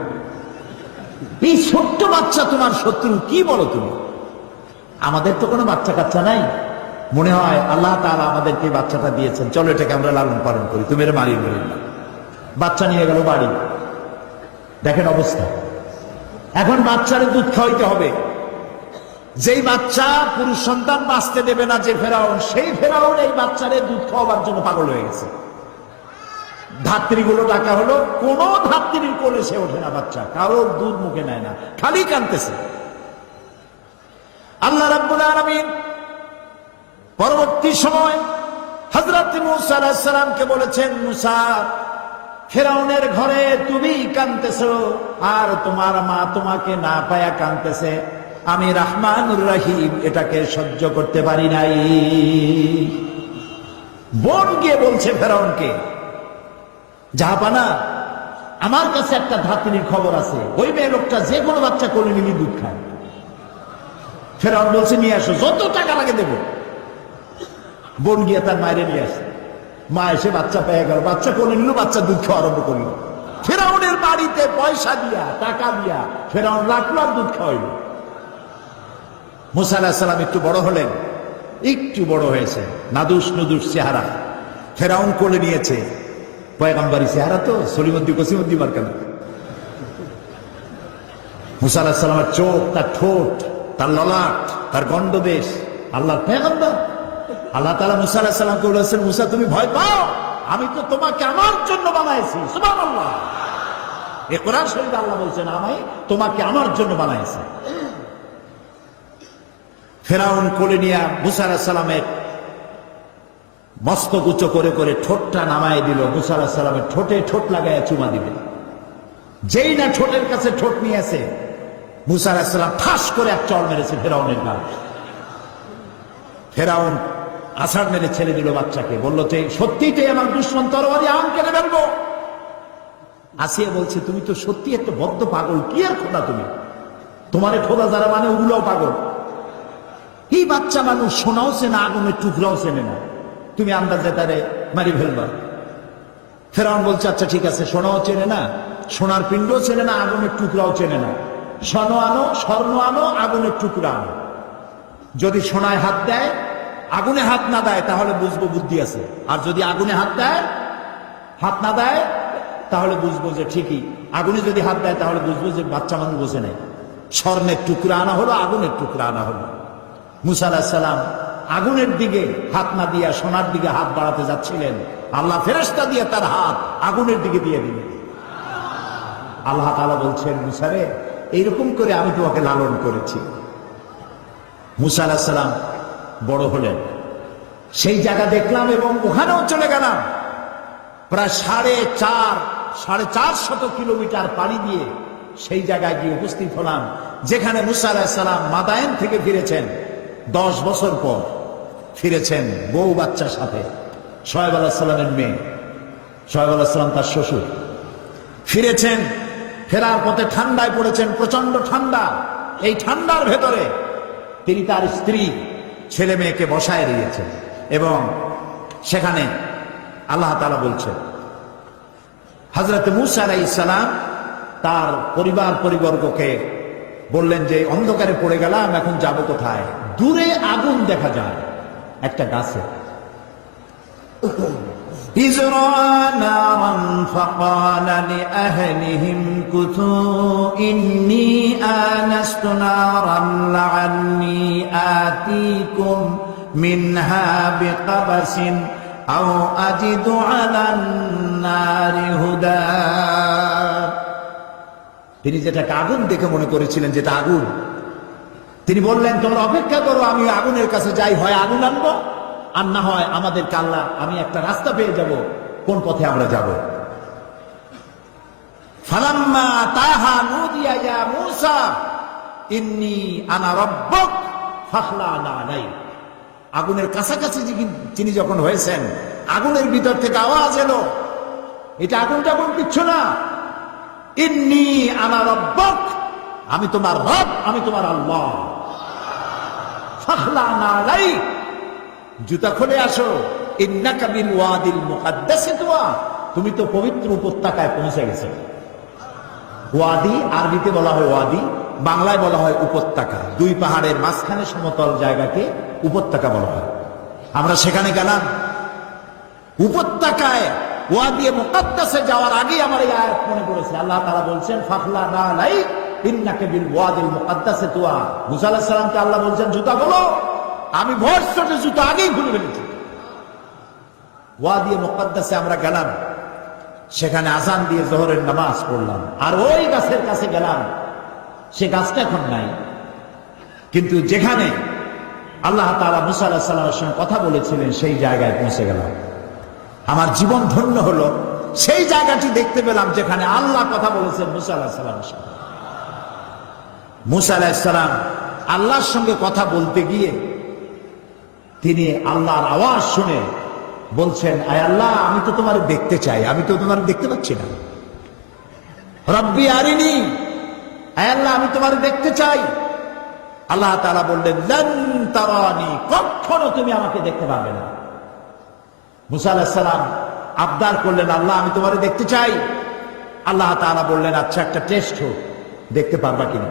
এই ছোট্ট বাচ্চা তোমার শত্রু, কি বলো তুমি? আমাদের তো কোনো বাচ্চা কাচ্চা নাই, মনে হয় আল্লাহ তাআলা আমাদেরকে বাচ্চাটা দিয়েছেন, চলো এটাকে আমরা লালন পালন করি, তুমি এর মারিয়ে বলি না। বাচ্চা নিয়ে গেল বাড়ি। দেখেন অবস্থা। এখন বাচ্চারে দুধ খাওয়াইতে হবে। যেই বাচ্চা পুরুষ সন্তান বাঁচতে দেবে না যে ফেরাউন, সেই ফেরাউন এই বাচ্চারে দুধ খাওয়াবার জন্য পাগল হয়ে গেছে। ধাত্রীগুলো ডাকা হলো, কোন ধাত্রীর কোলে সে ওঠে না, বাচ্চা কারোর দুধ মুখে নেয় না, খালি কাঁদতেছে। আল্লাহ রাব্বুল আলামিন পরবর্তী সময় হযরত মুসা আলাইহিস সালামকে বলেছেন, মুসা ফেরাউনের ঘরে তুমি কাঁদতেছো আর তোমার মা তোমাকে না পায়া কাঁদতেছে, আমি রহমানুর রহিম এটাকে সহ্য করতে পারি নাই। বোন গিয়ে বলছে ফেরাউনকে, জাহাপানা আমার কাছে একটা ধাত্রীর খবর আছে, ওই মেয়ে লোকটা যে কোনো বাচ্চা কোলে নিলে দুধ খায়। ফেরাউন বলছে, নিয়ে আসো, যত টাকা লাগে দেব। বোন গিয়ে তার মায়েরে নিয়ে আসে। মা এসে বাচ্চা পেয়ে গেল, বাচ্চা কোলে নিল, বাচ্চা দুধ খাওয়া আরম্ভ করলো। ফেরাউনের বাড়িতে পয়সা দিয়া, টাকা দিয়া ফেরাউন লাখ লাখ দুধ খাওয়াইল। মুসা আলাইহিস সালাম একটু বড় হলেন, একটু বড় হয়েছে, নাদুস নুদুস চেহারা। ফেরাউন কোলে নিয়েছে, পয়গম্বরী চেহারা তো, সলিমুদ্দি কসিমুদ্দি মার্কানা। মুসা আলাইহিস সালামের চোখ, তার ঠোঁট, তার ললাট, তার গন্ডদেশ, আল্লাহর পয়গম্বর। আল্লাহ তাআলা মুসা আলাইহিস সালামকে বলেছেন, মুসা তুমি ভয় পাও, আমি তো তোমাকে আমার জন্য বানাইছি। সুবহানাল্লাহ। এই কোরআন শরীফে আল্লাহ বলছেন, আমি তোমাকে আমার জন্য বানাইছি। ফেরাউন কোলে নিয়ে মুসা আলাইহিস সালামের মস্তক উঁচু করে করে ঠোঁটটা নামায় দিল। মুসা আলাইহিস সালামের ঠোঁটে ঠোঁট লাগায় চুমা দিবে। যেই না ঠোঁটের কাছে ঠোঁট নিয়েছে, মুসা আলাইহিস সালাম ঠাস করে এক চড় মেরেছে ফেরাউনের গায়ে। ফেরাউন আছাড় মেরে ছেড়ে দিল বাচ্চাকে, বলল যে সত্যিটাই আমার দুশমন, তরবারি আম কেটে ফেলবো। আসিয়া বলছে, তুমি তো সত্যি একটা বদ্ধ পাগল, কি আর খোদা তুমি, তোমারে খোদা যারা মানে ওগুলোও পাগল। এই বাচ্চা মানুষ সোনাও চেনে, আগুনের টুকরাও চেনে না, তুমি আন্দাজে তারে মারি ফেলবা। ফেরাউন বলছে, আচ্ছা ঠিক আছে, সোনাও চেনে না, সোনার পিণ্ডও চেনে না, আগুনের টুকরাও চেনে না, স্বর্ণ আনো, আগুনের টুকরা আনো। যদি সোনায় হাত দেয়, আগুনে হাত না দেয়, তাহলে বুঝবো বুদ্ধি আছে। আর যদি আগুনে হাত না দেয়, তাহলে বুঝবো যে ঠিকই। আগুনে যদি হাত দেয়, তাহলে বুঝবো যে বাচ্চা মানুষ বোঝে নেই। স্বর্ণের টুকরা আনা হলো, আগুনের টুকরা আনা হলো। মুসা আলাইহিস সালাম আগুনের দিকে হাত না দিয়া সোনার দিকে হাত বাড়াতে যাচ্ছিলেন, আল্লাহ ফেরেশতা দিয়ে তার হাত আগুনের দিকে দিয়ে দিলেন। আল্লাহ তাআলা বলছেন, মুসা রে, এইরকম করে আমি তোমাকে লালন করেছি। মুসা আলাইহিস সালাম বড় হলেন, সেই জায়গা দেখলাম এবং ওখানেও চলে গেলাম। প্রায় 450 কিলোমিটার পাড়ি দিয়ে সেই জায়গায় গিয়ে উপস্থিত হলাম, যেখানে মুসা আলাইহিস সালাম মাদায়েন থেকে ফিরেছেন। 10 বছর পর ফিরেছেন বউ বাচ্চার সাথে, শোয়েব আলাইহিস সালামের মেয়ে, শোয়েব আলাইহিস সালাম তার শ্বশুর। ফিরেছেন, ফেরার পথে ঠান্ডায় পড়েছেন, প্রচন্ড ঠান্ডা। এই ঠান্ডার ভেতরে তিনি তার স্ত্রী ছেলে মেয়েকে বসায় দিয়েছেন এবং সেখানে আল্লাহ তাআলা বলছেন, হযরত মুসা আলাইহিস সালাম তার পরিবর্গকে বললেন যে অন্ধকারে পড়ে গেলাম, এখন যাব কোথায়? দূরে আগুন দেখা যায় একটা গাছে। إذ رأى نارا فقال لأهلهم كثوا إني آنست نارا لعلي آتيكم منها بقبس أو أجد على النار هدى। তিনি যেটাকে আগুন দেখে মনে করেছিলেন যেটা আগুন, তিনি বললেন, তোমরা অপেক্ষা করো, আমি আগুনের কাছে যাই, হয় আগুন আনবো, আর না হয় আমাদের কাল্লা, আমি একটা রাস্তা পেয়ে যাব, কোন পথে আমরা যাব। ফালাম্মা তাহা নুদিয়া ইয়া মূসা ইন্নী আনা রাব্বুক ফাখলা'না আলাইক। আগুনের কাছাকাছি তিনি যখন হয়েছেন, আগুনের ভিতর থেকে আওয়াজ এলো, এটা আগুনটা কোন কিচ্ছু না, ইন্নী আনা রাব্বুক, আমি তোমার রব, আমি তোমার আল্লাহ। ফাখলা'না আলাইক, জুতা খুলে আসো, ইন্নাকা বিল ওয়াদিল মুকাদ্দাসি তুয়া, তুমি তো পবিত্র উপত্যকায় পৌঁছে গেছো। ওয়াদি আরবিতে বলা হয় ওয়াদি, বাংলায় বলা হয় উপত্যকা। দুই পাহাড়ের মাঝখানে সমতল জায়গাকে উপত্যকা বলা হয়। আমরা সেখানে গেলাম, উপত্যকায় ওয়াদি মুকাদ্দাসে যাওয়ার আগে আমার এই আয়াত মনে পড়েছে। আল্লাহ তাআলা বলছেন, ফাখলা'না আলাইক ইন্নাকা বিল ওয়াদিল মুকাদ্দাসি তুয়া। মুসা আলাইহিস সালামকে আল্লাহ বলছেন, জুতা খোলো। আমি ভরসটে জুতো আগেই খুলে ফেলেছি। ওয়াদি মুকাদ্দাসে আমরা গেলাম, সেখানে আযান দিয়ে যোহরের নামাজ পড়লাম, আর ওই গাছের কাছে গেলাম। সে গাছটা এখন নাই, কিন্তু যেখানে আল্লাহ তাআলা মুসা আলাইহিস সালামের সঙ্গে কথা বলেছিলেন, সেই জায়গায় পৌঁছে গেলাম। আমার জীবন ধন্য হলো, সেই জায়গাটি দেখতে পেলাম যেখানে আল্লাহ কথা বলেছেন মুসা আলাইহিস সালামের সঙ্গে। মুসা আলাইহিস সালাম আল্লাহর সঙ্গে কথা বলতে গিয়ে তিনি আল্লাহর আওয়াজ শুনে বলছেন, আয় আল্লাহ, আমি তো তোমার দেখতে চাই, আমি তো তোমার দেখতে পাচ্ছি না। রব্বি আরিনি, আয় আল্লাহ, আমি তোমার দেখতে চাই। আল্লাহ তাআলা বললেন, লান তারানি, কখনো তুমি আমাকে দেখতে পাবে না। মুসা আলাইহিস সালাম আবদার করলেন, আল্লাহ, আমি তোমার দেখতে চাই। আল্লাহ তাআলা বললেন, আচ্ছা, একটা টেস্ট হোক, দেখতে পারবা কিনা।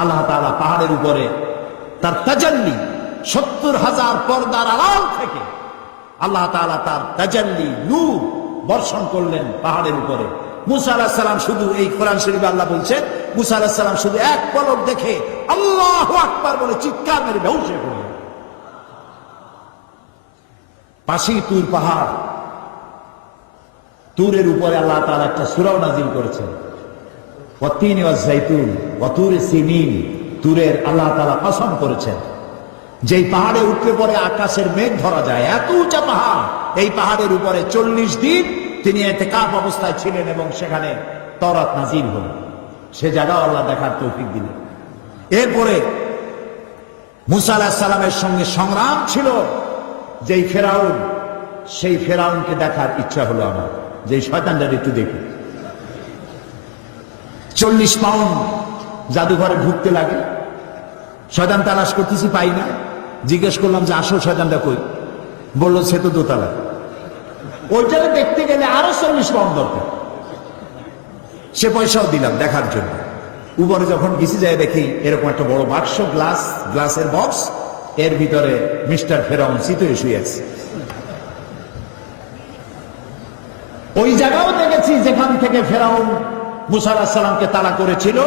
আল্লাহ তাআলা পাহাড়ের উপরে তার তাজাল্লি, 70,000 পর্দার আড়াল থেকে আল্লাহ তাআলা তার তাজাল্লি নূর বর্ষণ করলেন পাহাড়ের উপরে। মুসা আলাইহিস সালাম শুধু, এই কোরআন শরীফে আল্লাহ বলছেন, মুসা আলাইহিস সালাম শুধু এক পলক দেখে আল্লাহু আকবার বলে চিৎকার মেরে বেহুশ হয়ে পড়লেন। পাশেই তুর পাহাড়, তুরের উপরে আল্লাহ তাআলা একটা সূরা নাযিল করেছেন, ওয়াতিন ওয়াজাইতুন ওয়া তুরি সিনিন। তুরের আল্লাহ তাআলা কসম করেছেন, যেই পাহাড়ে উঠলে পরে আকাশের মেঘ ধরা যায়, এত উঁচা পাহাড়। এই পাহাড়ের উপরে 40 দিন তিনি ইতিকাফ অবস্থায় ছিলেন এবং সেখানে তওরাত নাযিল হল। সে জায়গাও আল্লাহ দেখার তৌফিক দিলেন। এরপরে মুসা আলাইহিস সালামের সঙ্গে সংগ্রাম ছিল যেই ফেরাউন, সেই ফেরাউনকে দেখার ইচ্ছা হলো আমার, যেই শয়তানটা একটু দেখি। 40 পাউন্ড জাদুঘরে ঢুকতে লাগে, শয়তান তালাশ করতেছি, পাই না। জিজ্ঞেস করলাম যে আসল শয়তানটা কই? বললো সে তো দোতলা। ওইটাকে দেখতে গেলে আরো 40 পাউন্ড দরকার। সে পয়সাও দিলাম দেখার জন্য। উপরে যখন গেছি যায় দেখি এরকম একটা বড় বাক্স, গ্লাসের বক্স, এর ভিতরে মিস্টার ফেরাউন চিতই শুয়ে আছে। ওই জায়গাও দেখেছি যেখান থেকে ফেরাউন মুসা আলাইহিস সালামকে তাড়া করেছিল,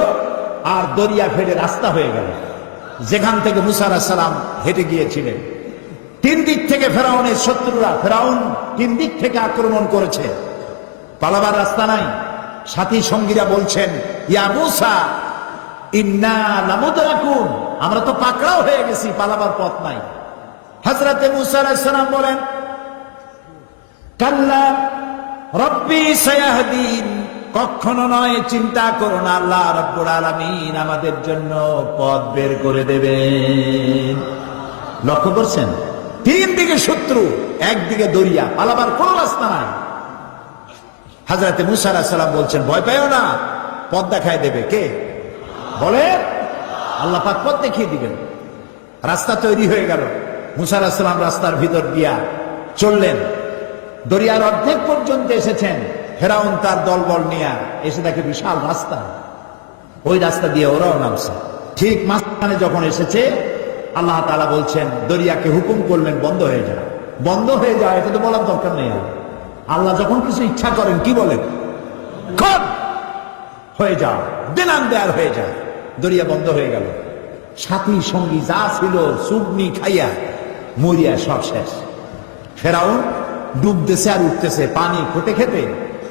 আর দরিয়া ফেটে রাস্তা হয়ে গেল যেখান থেকে মুসা আলাইহিস সালাম হেঁটে গিয়েছিলেন। 3 দিক থেকে ফেরাউনের শত্রুরা, ফেরাউন 3 দিক থেকে আক্রমণ করেছে, পালাবার রাস্তা নাই। সাথী সঙ্গীরা বলছেন, ইয়া মুসা ইন্না লামুদরাকুন, আমরা তো পাকড়াও হয়ে গেছি, পালাবার পথ নাই। হযরতে মুসা আলাইহিস সালাম বলেন, কাল্লা রব্বি সায়াহদিন, কখনো নয়, চিন্তা করো না, আল্লাহ রাব্বুল আলামিন আমাদের জন্য পথ বের করে দেবেন। লক্ষ্য করছেন, 3 দিকে শত্রু, একদিকে দরিয়া, পালাবার কোনো রাস্তা নাই। হযরতে মুসা আলাইহিস সালাম বলছেন, ভয় পাইও না, পথ দেখায় দেবে কে? বলে আল্লাহ পাক পথ দেখিয়ে দিবেন। রাস্তা তৈরি হয়ে গেল। মুসা আলাইহিস সালাম রাস্তার ভিতর দিয়া চললেন, দরিয়ার অর্ধেক পর্যন্ত এসেছেন। ফেরাউন তার দলবল নিয়ে এসে দেখে বিশাল রাস্তা, ওই রাস্তা দিয়ে ওরাও নামছে। ঠিক মাঝখানে যখন এসেছে, আল্লাহ তাআলা বলছেন, দরিয়াকে হুকুম করলেন বন্ধ হয়ে যায়। বন্ধ হয়ে যায় এটা তো বলার দরকার নেই। আল্লাহ যখন কিছু ইচ্ছা করেন কি বলেন? খোদ হয়ে যাও, দিনাম দেয়ার হয়ে যায়। দরিয়া বন্ধ হয়ে গেল। সাথী সঙ্গী যা ছিল সুবনি খাইয়া মরিয়া সব শেষ। ফেরাউন ডুবতেছে আর উঠতেছে, পানি খেতে খেতে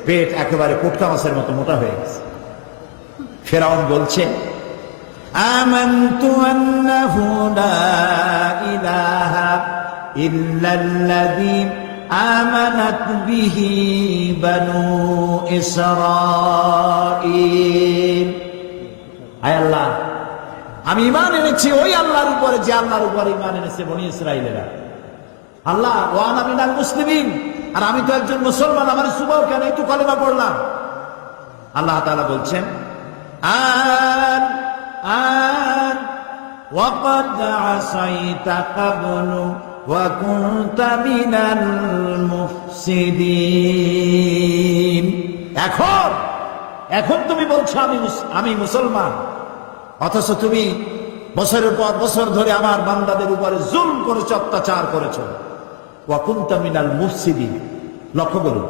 পেট একেবারে পোটকা মাছের মতো মোটা হয়ে গেছে। ফেরাউন বলছে, আমানতু আন্নাহু লা ইলাহা ইল্লাল্লাযী আমানাত বিহি বানু ইসরাঈল। আয় আল্লাহ, আমি ঈমান এনেছি ওই আল্লাহর উপরে যে আল্লাহর উপরে ঈমান এনেছে বনি ইসরাঈলেরা। আল্লাহ ওয়া আনা মিনাল মুসলিমিন, আর আমি তো একজন মুসলমান, আমার সুবাও কেন, একটু কলেমা পড়লাম। আল্লাহ তাআলা বলছেন, আন আন ওয়াকাদ আসাইতা ক্বাবলু ওয়া কুনতা মিনাল মুফসিদিন। এখন তুমি বলছো আমি মুসলমান, অথচ তুমি বছরের পর বছর ধরে আমার বান্দাদের উপরে জুলম করেছো, অত্যাচার করেছো। ওয়া কুনতা মিনাল মুফসিদিন। লক্ষ্য করুন,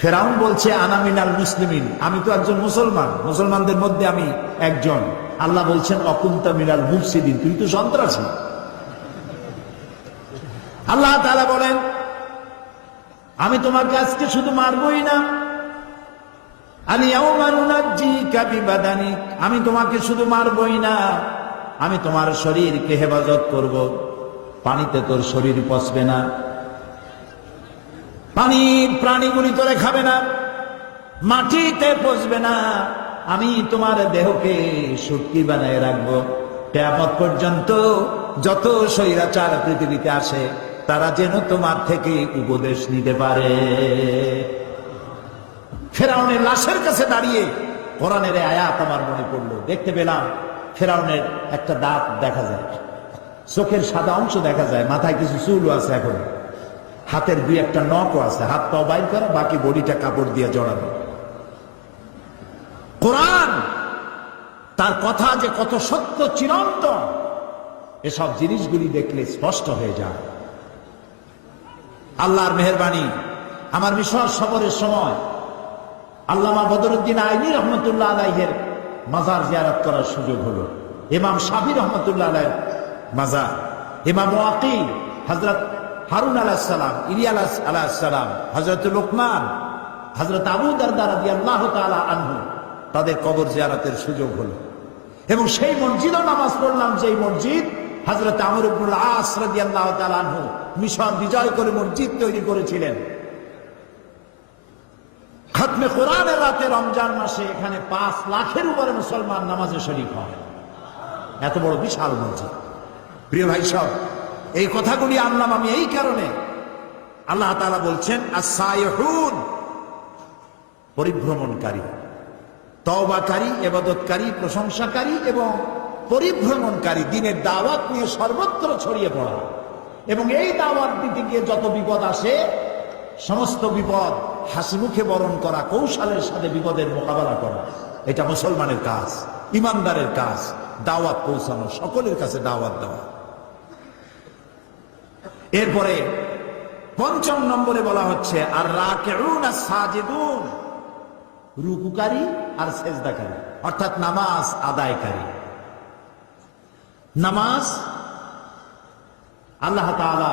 ফেরাউন বলছে আনা মিনাল মুসলিমিন, আমি তো একজন মুসলমান, মুসলমানদের মধ্যে আমি একজন। আল্লাহ বলছেন ওয়া কুনতা মিনাল মুফসিদিন, তুই তো সন্ত্রাসী। আল্লাহ তাআলা বলেন, আমি তোমাকে আজকে শুধু মারবই না, আল ইয়াউমা নুনাজ্জিকা বিবাদানিক, আমি তোমাকে শুধু মারবই না, আমি তোমার শরীরকে হেফাজত করব। পানিতে তোর শরীর পচবে না, পানির প্রাণীগুলি তোরে খাবে না, মাটিতে পচবে না। আমি তোমার দেহকে শক্তি বানায় রাখবো। কিয়ামত পর্যন্ত যত স্বৈরাচার পৃথিবীতে আসে, তারা যেন তোমার থেকে উপদেশ নিতে পারে। ফেরাউনের লাশের কাছে দাঁড়িয়ে কোরআনের আয়াত আমার মনে পড়লো। দেখতে পেলাম ফেরাউনের একটা দাঁত দেখা যায়, চোখের সাদা অংশ দেখা যায়, মাথায় কিছু চুলও আছে, এখন হাতের 2-1টা নখও আছে, হাত পাও বাইর করা, বাকি বডিটা কাপড় দিয়ে জড়ানো। কোরআন তার কথা যে কত সত্য চিরন্তন, এসব জিনিসগুলি দেখলে স্পষ্ট হয়ে যায়। আল্লাহর মেহেরবানি, আমার মিশর সফরের সময় আল্লামা বদরুদ্দিন আইনি রহমতুল্লাহ আলাইহের মাজার জিয়ারত করার সুযোগ হলো। ইমাম শাফি রহমতুল্লাহ আলাইহির মাজার, ইমাম ওয়াকিল, হযরত হারুন আলাইহিস সালাম, ইলিয়াস আলাইহিস সালাম, হযরত লোকমান, হযরত আবু দারদা রাদিয়াল্লাহু তাআলা আনহু, তাদের কবর জিয়ারতের সুযোগ হলো। এবং সেই মসজিদেও নামাজ পড়লাম, যেই মসজিদ হযরত আমর ইবনুল আস রাদিয়াল্লাহু তাআলা আনহু মিশর বিজয় করে মসজিদ তৈরি করেছিলেন। খতমে কোরআনের রাতে রমজান মাসে এখানে 5 লাখের উপরে মুসলমান নামাজে শরীক হয়। এত বড় বিশাল মসজিদ। প্রিয় ভাই সব, এই কথাগুলি আনলাম আমি এই কারণে, আল্লাহ তাআলা বলছেন আস-সাইহুন, পরিভ্রমণকারী, তওবাকারী, ইবাদতকারী, প্রশংসাকারী এবং পরিভ্রমণকারী, দ্বীনের দাওয়াত নিয়ে সর্বত্র ছড়িয়ে পড়া এবং এই দাওয়াত দিতে গিয়ে যত বিপদ আসে সমস্ত বিপদ হাসি মুখে বরণ করা, কৌশলের সাথে বিপদের মোকাবেলা করা, এটা মুসলমানের কাজ, ইমানদারের কাজ। দাওয়াত পৌঁছানো, সকলের কাছে দাওয়াত দেওয়া। এরপরে ৫ম নম্বরে বলা হচ্ছে আর রাকিউন আস সাজিদুন, রুকুকারী আর সেজদাকারী, অর্থাৎ নামাজ আদায়কারী। নামাজ আল্লাহ তাআলা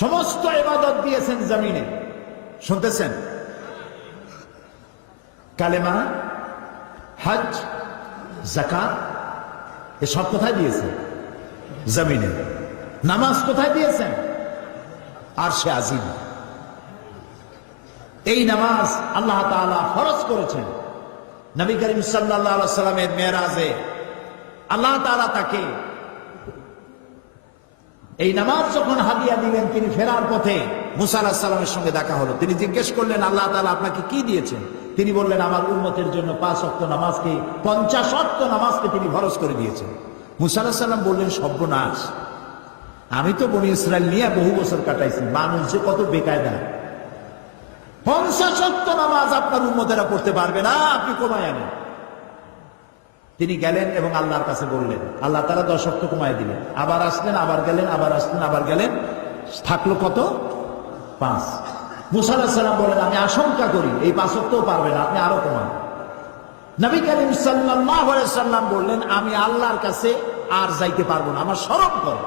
সমস্ত ইবাদত দিয়েছেন জমিনে, শুনতেছেন? কালেমা, হজ, যাকাত, এসব কোথায় দিয়েছেন? জমিনে। নামাজ কোথায় দিয়েছেন? আরশে আজিম। এই নামাজ আল্লাহ তাআলা ফরজ করেছেন। নবী করিম সাল্লাল্লাহু আলাইহি সাল্লামের মেরাজে আল্লাহ তাআলা তাকে এই নামাজ যখন হাদিয়া দিলেন, তিনি ফেরার পথে মুসা আলাইহিস সালামের সঙ্গে দেখা হলো। তিনি জিজ্ঞেস করলেন, আল্লাহ তাআলা আপনাকে কি দিয়েছেন? তিনি বললেন, আমার উম্মতের জন্য 5 ওয়াক্ত নামাজকে, 50 ওয়াক্ত নামাজকে তিনি ফরজ করে দিয়েছেন। মুসা আলাইহিস সালাম বললেন, সর্বনাশ, আমি তো বনি ইসরাইল নিয়ে বহু বছর কাটাইছি, মানুষ যে কত বেকায়দা, 50 ওয়াক্ত নামাজ আপনার উম্মতেরা পড়তে পারবে না, আপনি কমায় আনেন। তিনি গেলেন এবং আল্লাহর কাছে বললেন, আল্লাহ তাআলা 10 ওয়াক্ত কমায় দিলেন। আবার আসলেন, আবার গেলেন, আবার আসলেন, আবার গেলেন, থাকলো কত? 5। মুসা আলাইহিস সালাম বলেন, আমি আশঙ্কা করি এই 5 ওয়াক্তও পারবে না, আপনি আরো কমান। নবী করিম সাল্লাল্লাহু আলাইহি সাল্লাম বললেন, আমি আল্লাহর কাছে আর যাইতে পারবো না, আমার শরম করে।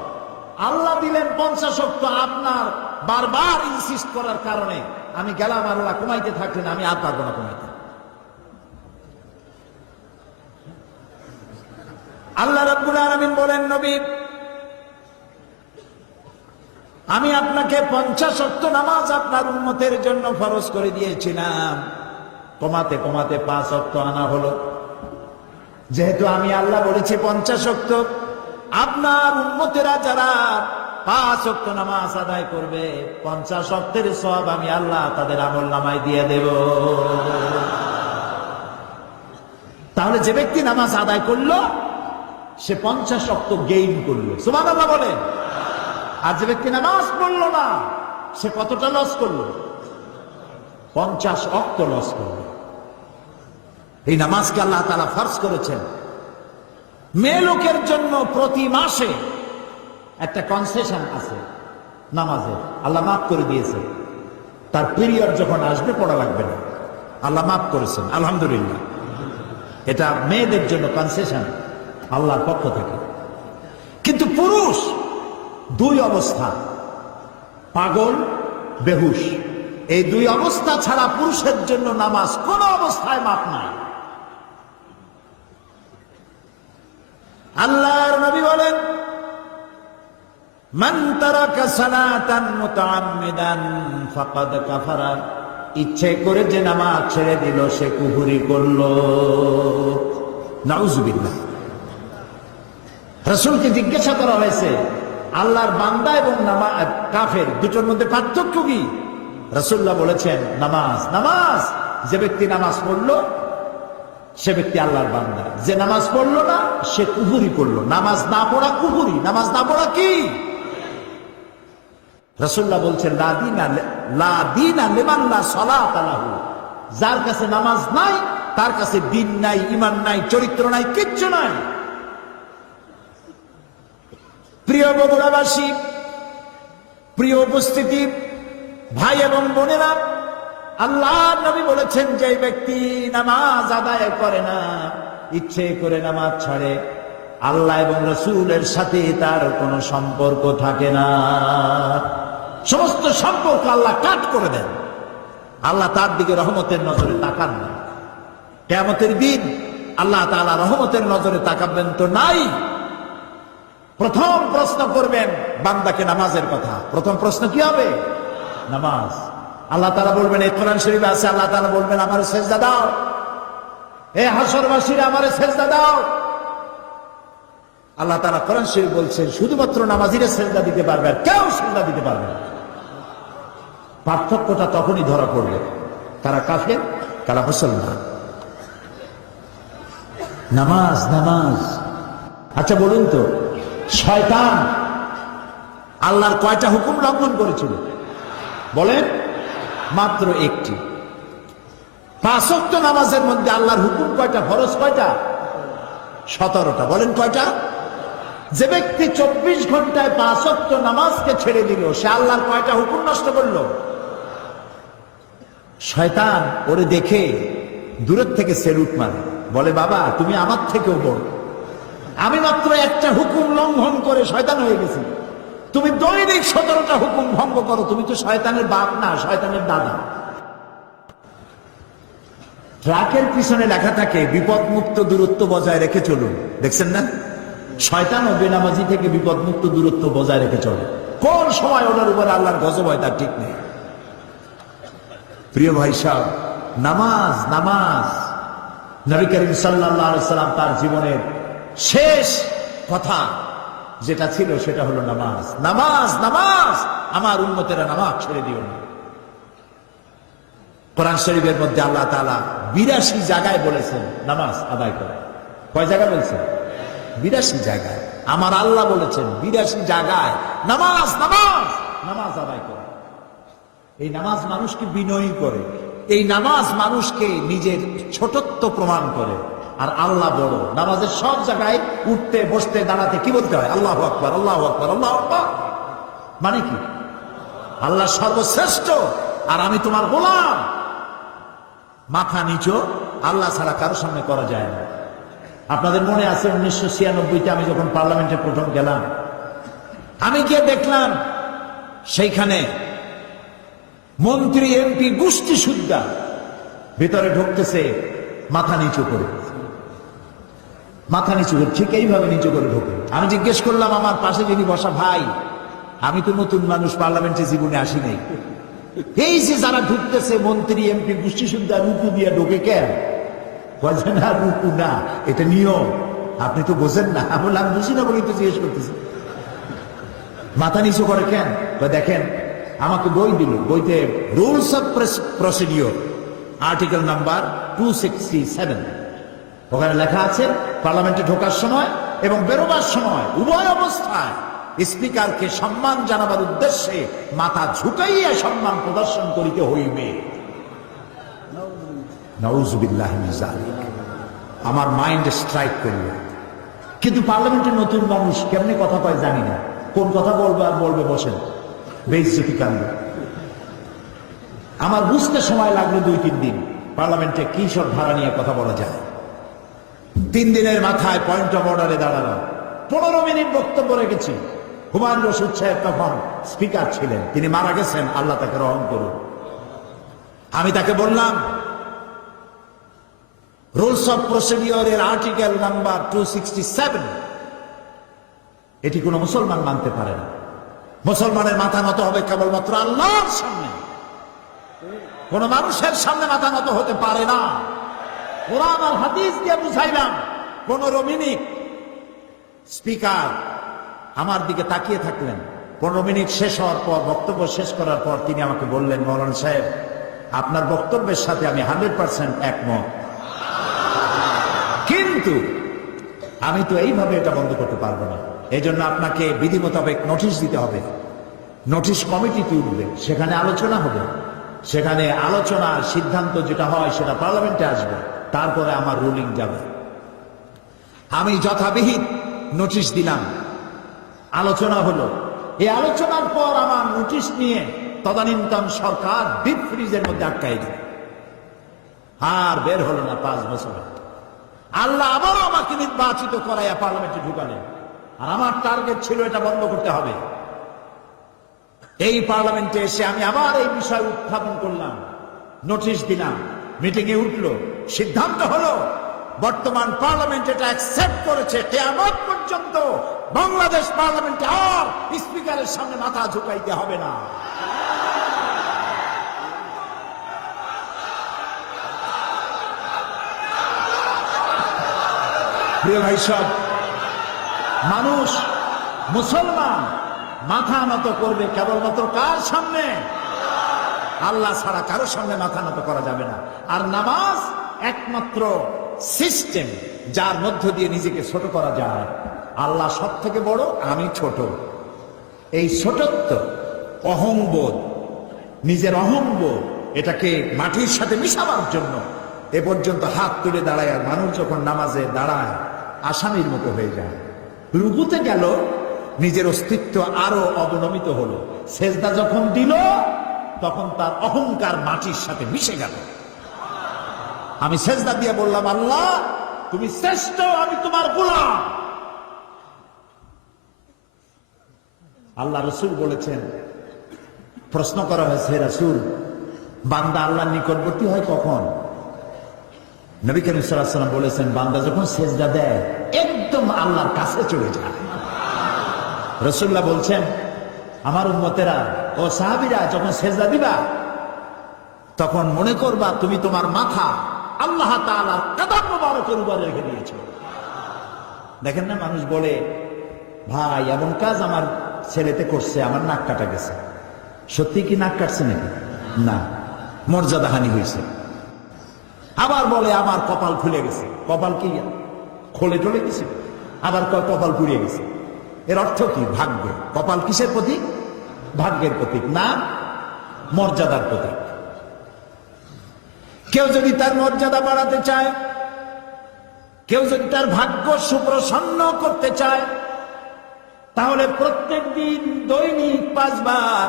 আল্লাহ দিলেন 50 ওয়াক্ত, আপনার বারবার ইনসিস্ট করার কারণে আমি গেলাম, আর ওরা কমাইতে থাকলেন, আমি আর পারবো না কমাইতে। আল্লাহ রাব্বুল আলামিন বলেন, নবী, আমি আপনাকে 50 ওয়াক্ত নামাজ আপনার উম্মতের জন্য ফরজ করে দিয়েছিলাম, কমাতে কমাতে 5 ওয়াক্ত আনা হলো। যেহেতু আমি আল্লাহ বলেছি 50 ওয়াক্ত, আপনার উম্মতেরা যারা 5 ওয়াক্ত নামাজ আদায় করবে, 50 ওয়াক্তের সওয়াব আমি আল্লাহ তাদের আমলনামায় দিয়ে দেব। তাহলে যে ব্যক্তি নামাজ আদায় করলো সে 50 ওয়াক্ত গেইন করলো, সুবহানাল্লাহ বলেন। আর যে ব্যক্তি নামাজ পড়লো না সে কতটা লস করলো? 50 ওয়াক্ত লস করলো। এই নামাজকে আল্লাহ তাআলা ফরজ করেছেন। মেয়ে লোকের জন্য প্রতি মাসে একটা কনসেশন আছে নামাজে, আল্লাহ মাফ করে দিয়েছে। তার পিরিয়ড যখন আসবে পড়া লাগবে না, আল্লাহ মাফ করেছেন, আলহামদুলিল্লাহ। এটা মেয়েদের জন্য কনসেশন আল্লাহর পক্ষ থেকে। কিন্তু পুরুষ 2 অবস্থা, পাগল, বেহুশ, এই 2 অবস্থা ছাড়া পুরুষের জন্য নামাজ কোন অবস্থায় মাফ নাই। আল্লাহর নবী বলেন, মান তারাকা সালাতান মুতাআম্মিদান ফাকাদ কাফারা, ইচ্ছে করে যে নামাজ ছেড়ে দিল সে কুফরি করলো। নাউযুবিল্লাহ। রাসূলকে জিজ্ঞাসা করা হয়েছে, আল্লাহর বান্দা এবং কাফের দুটোর মধ্যে পার্থক্য কি? রাসূলুল্লাহ বলেছেন, নামাজ। নামাজ, যে ব্যক্তি নামাজ পড়লো সে ব্যক্তি আল্লাহর বান্দা, যে নামাজ পড়লো না সে কুফরি করলো। নামাজ না পড়া কুফরি, নামাজ না পড়া কি? রাসূলুল্লাহ বলছেন, লা দীনা লিমান লা সালাতা লাহু, যার কাছে নামাজ নাই তার কাছে দিন নাই, ঈমান নাই, চরিত্র নাই, কিচ্ছু নাই। প্রিয় বগুড়াবাসী, প্রিয় উপস্থিতি, ভাই এবং বোনেরা, আল্লাহ নবী বলেছেন, যে ব্যক্তি নামাজ আদায় করে না, ইচ্ছে করে নামাজ ছাড়ে, আল্লাহ এবং রাসূলের সাথে তার কোনো সম্পর্ক থাকে না। সমস্ত সম্পর্ক আল্লাহ কাট করে দেন। আল্লাহ তার দিকে রহমতের নজরে তাকান না। কিয়ামতের দিন আল্লাহ তাআলা রহমতের নজরে তাকাবেন তো নাই। প্রথম প্রশ্ন করবেন বান্দাকে নামাজের কথা। প্রথম প্রশ্ন কি হবে? নামাজ। আল্লাহ তাআলা বলবেন, এই কোরআন শরীফে আছে, আল্লাহ তাআলা বলবেন, আমারে সেজদা দাও। এ হাসরবাসীরা আমারে সেজদা দাও। আল্লাহ তাআলা কোরআন শরীফ বলছেন, শুধুমাত্র নামাজিরা সেজদা দিতে পারবে, আর কেউ সেজদা দিতে পারবে না। পার্থক্যটা তখনই ধরা পড়বে, কারা কাফের, কারা মুসলমান। নামাজ নামাজ। আচ্ছা বলুন তো, শয়তান আল্লাহর কয়টা হুকুম লঙ্ঘন করেছিল বলেন? মাত্র একটি। 5 ওয়াক্ত নামাজের মধ্যে আল্লাহর হুকুম কয়টা? ফরজ কয়টা? 17টা। বলেন কয়টা? যে ব্যক্তি 24 ঘন্টায় 5 ওয়াক্ত নামাজকে ছেড়ে দিল, সে আল্লাহর কয়টা হুকুম নষ্ট করলো? শয়তান ওরে দেখে দূরের থেকে সেলুট মারে, বলে বাবা তুমি আমার থেকেও বড়, আমি মাত্র একটা হুকুম লঙ্ঘন করে শয়তান হয়ে গেছি, তুমি দৈনিক 17টা হুকুম ভঙ্গ করো, তুমি তো শয়তানের বাপ না, শয়তানের দাদা। ট্রাকের পিছনে লেখা থাকে বিপদ মুক্ত দূরত্ব বজায় রেখে চলুন, দেখছেন না? শয়তান ও বেনামাজি থেকে বিপদ মুক্ত দূরত্ব বজায় রেখে চলে। কোন সময় ওনার উপর আল্লাহর গজব হয় তার ঠিক নেই। প্রিয় ভাই সাহেব, নামাজ নামাজ। নবী করিম সাল্লাল্লাহু আলাইহি সাল্লাম তার জীবনের শেষ কথা যেটা ছিল সেটা হলো নামাজ নামাজ নামাজ। আমার উম্মতেরা নামাজ ছেড়ে দিও না। কোরআন শরীফের মধ্যে আল্লাহ তাআলা 82 জায়গায় বলেছেন নামাজ আদায় করে। কয় জায়গায় বলছেন? 82 জায়গায়। আমার আল্লাহ বলেছেন 82 জায়গায় নামাজ নামাজ নামাজ আদায় করে। এই নামাজ মানুষকে বিনয়ী করে, এই নামাজ মানুষকে নিজের ছোটত্ব প্রমাণ করে। আর আল্লাহ বড়। নামাজের সব জায়গায় উঠতে বসতে দাঁড়াতে কি বলতে হয়? আল্লাহু আকবার আল্লাহু আকবার আল্লাহু আকবার। মানে কি? আল্লাহ সর্বশ্রেষ্ঠ আর আমি তোমার গোলাম। মাথা নিচু আল্লাহ ছাড়া কারো সামনে করা যায় না। আপনাদের মনে আছে 1996-তে আমি যখন পার্লামেন্টে প্রথম গেলাম, আমি গিয়ে দেখলাম সেইখানে মন্ত্রী এমপি গোষ্ঠী সুদ্ধা ভেতরে ঢুকতেছে মাথা নিচু করে, মাথা নিচু করে, ঠিক এইভাবে নিচু করে ঢোকে। আমি জিজ্ঞেস করলাম আমার পাশে যিনি বসা, ভাই আমি তো নতুন মানুষ, পার্লামেন্টে জীবনে আসি নাই, এই যে যারা ঢুকতেছে মন্ত্রী এমপি গোষ্ঠী সুদ্ধা রুকু দিয়ে ঢোকে কেন? বলছে না রুকু না, এটা নিয়ম, আপনি তো বোঝেন না। আমি বললাম বুঝি না বলেই তো জিজ্ঞেস করতেছি মাথা নিচু করে কেন। দেখেন আমাকে বই দিল, বইতে rules of procedure article number 267, ওখানে লেখা আছে পার্লামেন্টে ঢোকার সময় এবং বেরোবার সময় উভয় অবস্থায় স্পিকারকে সম্মান জানাবার উদ্দেশ্যে মাথা ঝুঁকাইয়া সম্মান প্রদর্শন করিতে হইবে। নাউযুবিল্লাহি মিন যালিক। আমার মাইন্ড স্ট্রাইক করল। কিন্তু পার্লামেন্টের নতুন মানুষ কেমনে কথা কয় জানি না, কোন কথা বলবে আর বলবে বসেন বেইজ্জতি কাণ্ড। আমার বুঝতে সময় লাগলো 2-3 দিন পার্লামেন্টে কি সব ধারা নিয়ে কথা বলা যায়। 3 দিনের মাথায় পয়েন্ট অফ অর্ডারে দাঁড়ালাম, 15 মিনিট বক্তব্য রেখেছি। হুমায়ুন রশিদ সাহেব তখন স্পিকার ছিলেন, তিনি মারা গেছেন, আল্লাহ তাকে রহম করুন। আমি তাকে বললাম রুলস অফ প্রসিডিওরের আর্টিকেল নাম্বার 267 এটি কোন মুসলমান মানতে পারে না। মুসলমানের মাথা নত হবে কেবলমাত্র আল্লাহর সামনে, কোন মানুষের সামনে মাথা নত হতে পারে না। কোরআন আর হাদিস দিয়ে বুঝাইলাম। 15 মিনিট স্পিকার আমার দিকে তাকিয়ে থাকলেন। 15 মিনিট শেষ হওয়ার পর, বক্তব্য শেষ করার পর তিনি আমাকে বললেন, মৌলানা সাহেব আপনার বক্তব্যের সাথে আমি 100% একমত, কিন্তু আমি তো এইভাবে এটা বন্ধ করতে পারবো না। এই জন্য আপনাকে বিধি মোতাবেক নোটিশ দিতে হবে। নোটিশ কমিটিতে উঠবে, সেখানে আলোচনা হবে, সেখানে আলোচনার সিদ্ধান্ত যেটা হয় সেটা পার্লামেন্টে আসবে, তারপরে আমার রুলিং যাবে। আমি যথাবিহিত নোটিশ দিলাম, আলোচনা হলো। এই আলোচনার পর আমার নোটিশ নিয়ে তদানীন্তন সরকার ডিপ ফ্রিজের মধ্যে আটকাই দিল, আর বের হলো না 5 বছর। আল্লাহ আবারও আমাকে নির্বাচিত করাইয়া পার্লামেন্টে ঢুকালেন, আর আমার টার্গেট ছিল এটা বন্ধ করতে হবে। এই পার্লামেন্টে এসে আমি আবার এই বিষয় উত্থাপন করলাম, নোটিশ দিলাম, মিটিং এ উঠলো, সিদ্ধান্ত হলো বর্তমান পার্লামেন্ট এটা অ্যাকসেপ্ট করেছে, কিয়ামত পর্যন্ত বাংলাদেশ পার্লামেন্টে আর স্পিকারের সামনে মাথা ঝুঁকাইতে হবে না। প্রিয় ভাই সব, মানুষ মুসলমান মাথা নত করবে কেবলমাত্র কার সামনে? আল্লাহ ছাড়া কারো সামনে মাথা নত করা যাবে না। আর নামাজ একমাত্র সিস্টেম যার মধ্য দিয়ে নিজেকে ছোট করা যায়। আল্লাহ সব থেকে বড়, আমি ছোট। এই ছোটত্ব, অহংবোধ, নিজের অহংবোধ, এটাকে মাটির সাথে মিশাবার জন্য এ পর্যন্ত হাত তুলে দাঁড়ায়। আর মানুষ যখন নামাজে দাঁড়ায় আসামির মতো হয়ে যায়। রুকুতে গেল, নিজের অস্তিত্ব আরো অবনমিত হলো। সেজদা যখন দিল তখন তার অহংকার মাটির সাথে মিশে গেল। আমি সেজদা দিয়ে বললাম, আল্লাহ তুমি শ্রেষ্ঠ, আমি তোমার গোলাম। আল্লাহ রসুল বলেছেন, প্রশ্ন করা হয়েছে, রাসূল বান্দা আল্লাহর নিকটবর্তী হয় কখন? নবী করিম সাল্লাল্লাহু আলাইহি ওয়াসাল্লাম বলেছেন, বান্দা যখন সেজদা দেয় একদম আল্লাহর কাছে চলে যায়। রাসূলুল্লাহ বলছেন, আমার উম্মতেরা ও সাহাবীরা যখন সেজদা দিবা তখন মনে করবা তুমি তোমার মাথা আল্লাহ তাআলার কদম মোবারকের উপরে রেখে দিয়েছো। দেখেন না, মানুষ বলে, ভাই এমন কাজ আমার ছেলেতে করছে, আমার নাক কাটা গেছে। সত্যি কি নাক কাটছে নাকি? না, মর্যাদাহানি হয়েছে। আবার বলে আমার কপাল খুলে গেছে। কপাল কি খোলে টলে গেছে? আবার কপাল পুড়িয়ে গেছে। এর অর্থ কি? ভাগ্য। কপাল কিসের প্রতীক? ভাগ্যের প্রতীক, না মর্যাদার প্রতীক। কেউ যদি তার মর্যাদা বাড়াতে চায়, কেউ যদি তার ভাগ্য সুপ্রসন্ন করতে চায়, তাহলে প্রত্যেক দিন দৈনিক 5 বার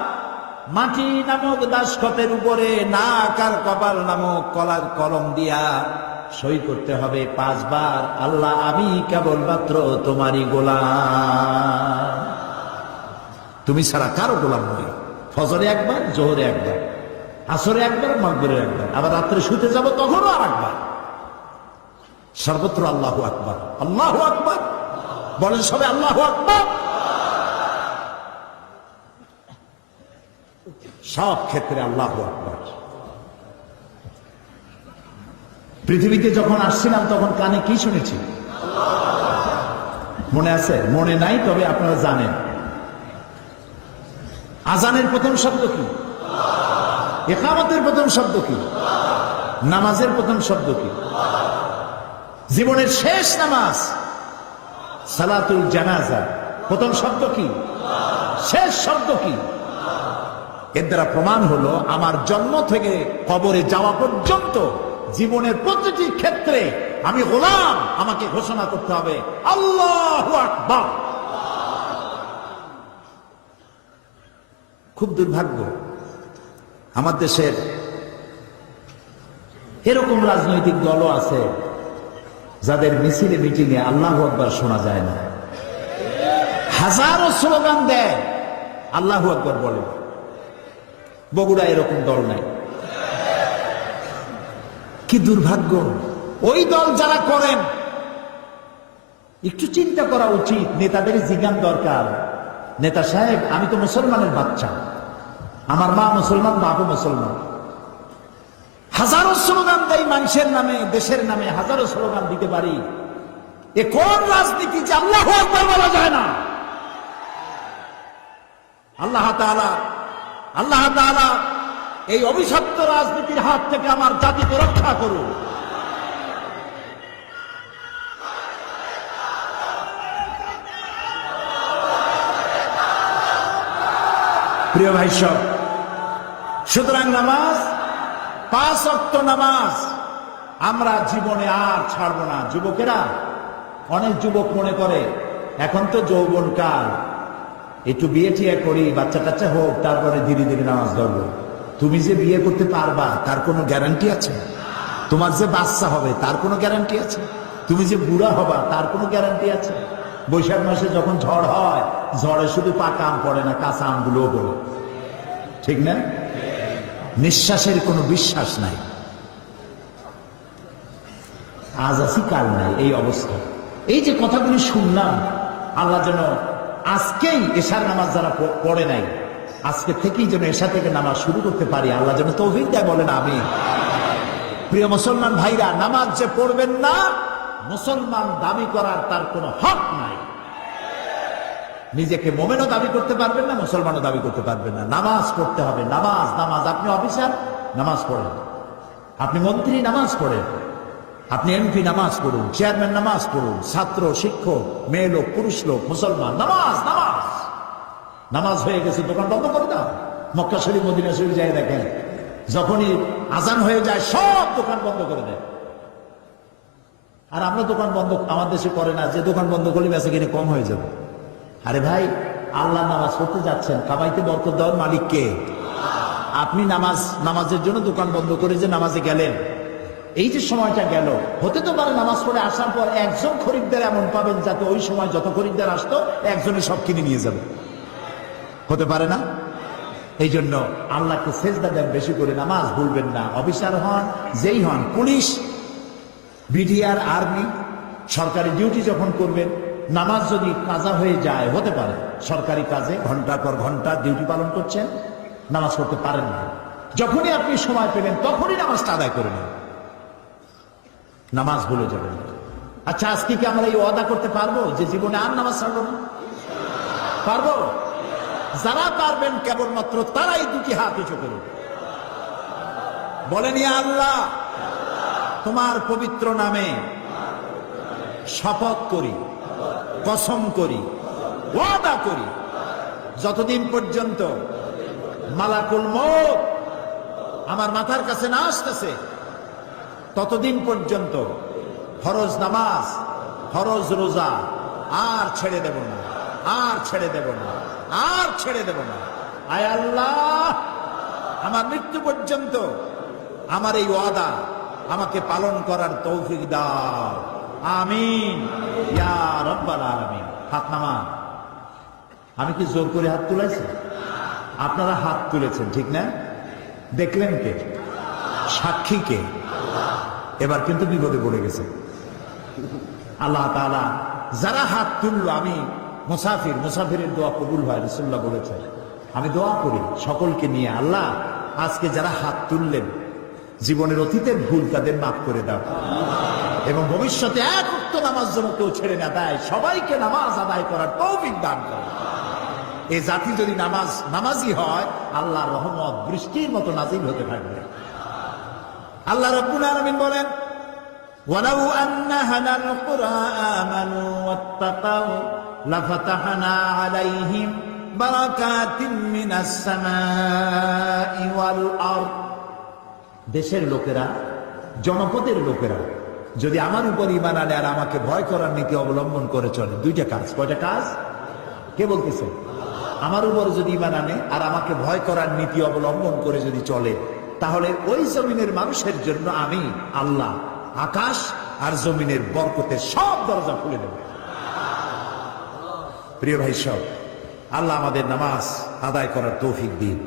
মাটি নামক দাসখতের উপরে নাক আর কপাল নামক কলার কলম দিয়া সই করতে হবে 5 বার, আল্লাহ আমি কেবলমাত্র তোমারই গোলাম, তুমি ছাড়া কারো গোলাম নই। ফজরে একবার, জোহরে একবার, আসরে একবার, মাগরিবে একবার, আবার রাত্রে শুতে যাব তখনও আর একবার। সর্বত্র আল্লাহু আকবার, আল্লাহু আকবার বলেন সবে, আল্লাহু আকবার। সব ক্ষেত্রে আল্লাহু আকবার। পৃথিবীতে যখন আসছিলাম তখন কানে কি শুনেছি মনে আছে? মনে নাই, তবে আপনারা জানেন। আজানের প্রথম শব্দ কি? ইকামতের প্রথম শব্দ কি? নামাজের প্রথম শব্দ কি? জীবনের শেষ নামাজ সালাতুল জানাজা প্রথম শব্দ কি? শেষ শব্দ কি? এর দ্বারা প্রমাণ হলো আমার জন্ম থেকে কবরে যাওয়া পর্যন্ত জীবনের প্রতিটি ক্ষেত্রে আমি গোলাম, আমাকে ঘোষণা করতে হবে আল্লাহু আকবার। খুব দুর্ভাগ্য আমার দেশের এরকম রাজনৈতিক দলও আছে যাদের মিছিলে মিটিংয়ে আল্লাহু আকবার শোনা যায় না। হাজারো স্লোগান দেয়, আল্লাহু আকবার বলে। বগুড়া এরকম দল নাই। কি দুর্ভাগ্য! ওই দল যারা করেন একটু চিন্তা করা উচিত, নেতাদের জিজ্ঞান দরকার, নেতা সাহেব আমি তো মুসলমানের বাচ্চা, আমার মা মুসলমান, বাপও মুসলমান। হাজারো স্লোগান দেয় মানুষের নামে, দেশের নামে হাজারো স্লোগান দিতে পারি। এ কোন রাজনীতি যে আল্লাহু আকবার বলা যায় না? আল্লাহ তাআলা এই অভিশপ্ত রাজনীতির হাত থেকে আমার জাতিকে রক্ষা করুন। প্রিয় ভাই সব, সুতরাং নামাজ, 5 ওয়াক্ত নামাজ আমরা জীবনে আর ছাড়বো না। যুবকেরা, অনেক যুবক মনে করে এখন তো যৌবন কাল, একটু বিয়ে টিয়ে করি, বাচ্চা টাচ্চা হোক, তারপরে ধীরে ধীরে নামাজ ধরবো। তুমি যে বিয়ে করতে পারবা তার কোনো গ্যারান্টি আছে? তোমার যে বাচ্চা হবে তার কোনো গ্যারান্টি আছে? তুমি যে বুড়া হবা তার কোনো গ্যারান্টি আছে? বৈশাখ মাসে যখন ঝড় হয়, ঝড়ে শুধু পাকা আম পড়ে না, কাঁচা আমগুলোও পড়ে, ঠিক না? নিঃশ্বাসের কোনো বিশ্বাস নাই। আজ আছি কাল নাই, এই অবস্থা। এই যে কথাগুলি শুনলাম, আল্লাহ যেন আজকেই এশার নামাজ যারা পড়ে নাই, আজকে থেকেই যেন এশা থেকে নামাজ শুরু করতে পারি, আল্লাহ যেন তৌফিক দেয়, বলেন আমিন। প্রিয় মুসলমান ভাইরা, নামাজ যে পড়বেন না, মুসলমান দাবি করার তার কোনো হক নাই। নিজেকে মোমেনও দাবি করতে পারবেন না, মুসলমানও দাবি করতে পারবেন না। নামাজ পড়তে হবে, নামাজ। নামাজ। আপনি অফিসার, নামাজ পড়েন। আপনি মন্ত্রী, নামাজ পড়েন। আপনি এমপি নামাজ পড়ুন, চেয়ারম্যান নামাজ পড়ুন, ছাত্র শিক্ষক, মেয়ে লোক পুরুষ লোক মুসলমান নামাজ নামাজ নামাজ হয়ে গেছে, দোকান বন্ধ করে দাও। মক্কা শরীফ মদিনা শরীফ যাই দেখেন, যখনই আজান হয়ে যায় সব দোকান বন্ধ করে দেয়। আর আমরা দোকান বন্ধ আমার দেশে করে না, যে দোকান বন্ধ করলে বেঁচে কিনে কম হয়ে যাবে। আরে ভাই, আল্লাহ নামাজ পড়তে যাচ্ছেন, কামাইতে বরকত দেওয়ার মালিক কে? আপনি নামাজের জন্য দোকান বন্ধ করে যে নামাজে গেলেন, এই যে সময়টা গেল, হতে তো পারে নামাজ পড়ে আসার পর একজন খরিদ্দার এমন পাবেন যাতে ওই সময় যত খরিদ্দার আসতো একজনে সব কিনে নিয়ে যাবে, হতে পারে না? এই জন্য আল্লাহকে সেজদা দেন বেশি করে, নামাজ ভুলবেন না। অফিসার হন, যেই হন, পুলিশ, বিডিআর, আর্মি, সরকারি ডিউটি যখন করবেন, নামাজ যদি কাজা হয়ে যায়, হতে পারে সরকারি কাজে ঘন্টার পর ঘন্টা ডিউটি পালন করছেন, নামাজ পড়তে পারেন না, যখনই আপনি সময় পেলেন তখনই নামাজটা আদায় করে নেন, নামাজ ভুলে যাবেন। আচ্ছা, আজকে কি আমরা এই ওয়াদা করতে পারবো যে জীবনে আর নামাজ ছাড়বো না? পারবো? যারা পারবেন কেবলমাত্র তারাই দুটি হাত উঁচু করুন, বলেন, ইয়া আল্লাহ, তোমার পবিত্র নামে শপথ করি, কসম করি, ওয়াদা করি, যতদিন পর্যন্ত মালাকুল মউত আমার মাথার কাছে না আসতেছে ততদিন পর্যন্ত ফরজ নামাজ, ফরজ রোজা আর ছেড়ে দেব না, আর ছেড়ে দেব না, আর ছেড়ে দেব না। আয় আল্লাহ, আমার মৃত্যু পর্যন্ত আমার এই ওয়াদা আমাকে পালন করার তৌফিক দাও, আমিন ইয়া রাব্বাল আলামিন। হাত নামান। আমি কি জোর করে হাত তুলেছি? আপনারা হাত তুলেছেন, ঠিক না? দেখলেন কে? সাক্ষী কে? এবার কিন্তু বিপদে পড়ে গেছে। আল্লাহ তাআলা যারা হাত তুললো, আমি মুসাফিরের দোয়া কবুল হয়, রাসূলুল্লাহ বলেছেন। আমি দোয়া করি সকলকে নিয়ে, আল্লাহ আজকে যারা হাত তুললেন, জীবনের অতীতের ভুল তাদের মাফ করে দাও, এবং ভবিষ্যতে এক ওয়াক্ত নামাজ যেন কেউ ছেড়ে না দেয়, সবাইকে নামাজ আদায় করার তৌফিক দান করো। এই জাতি যদি নামাজি হয়, আল্লাহর রহমত বৃষ্টির মতো নাজিল হতে থাকবে। আল্লাহ রাব্বুল আলামিন বলেন, ওয়ালাউ আন্না হানাল কুরআনা ওয়াত্তাকাউ লাফাতাহনা আলাইহিম বারাকাতিন মিনাস সামাই ওয়াল আরদ। দেশের লোকেরা, জনপদের লোকেরা যদি আমার উপর ঈমান আনে আর আমাকে ভয় করার নীতি অবলম্বন করে চলে, দুইটা কাজ। কয়টা কাজ? কে বলতেছে? আমার উপর যদি ঈমান আনে আর আমাকে ভয় করার নীতি অবলম্বন করে যদি চলে, তাহলে ওই জমিনের মানুষের জন্য আমি আল্লাহ আকাশ আর জমিনের বরকতের সব দরজা খুলে দেব। প্রিয় ভাই সব, আল্লাহ আমাদের নামাজ আদায় করার তৌফিক দিন।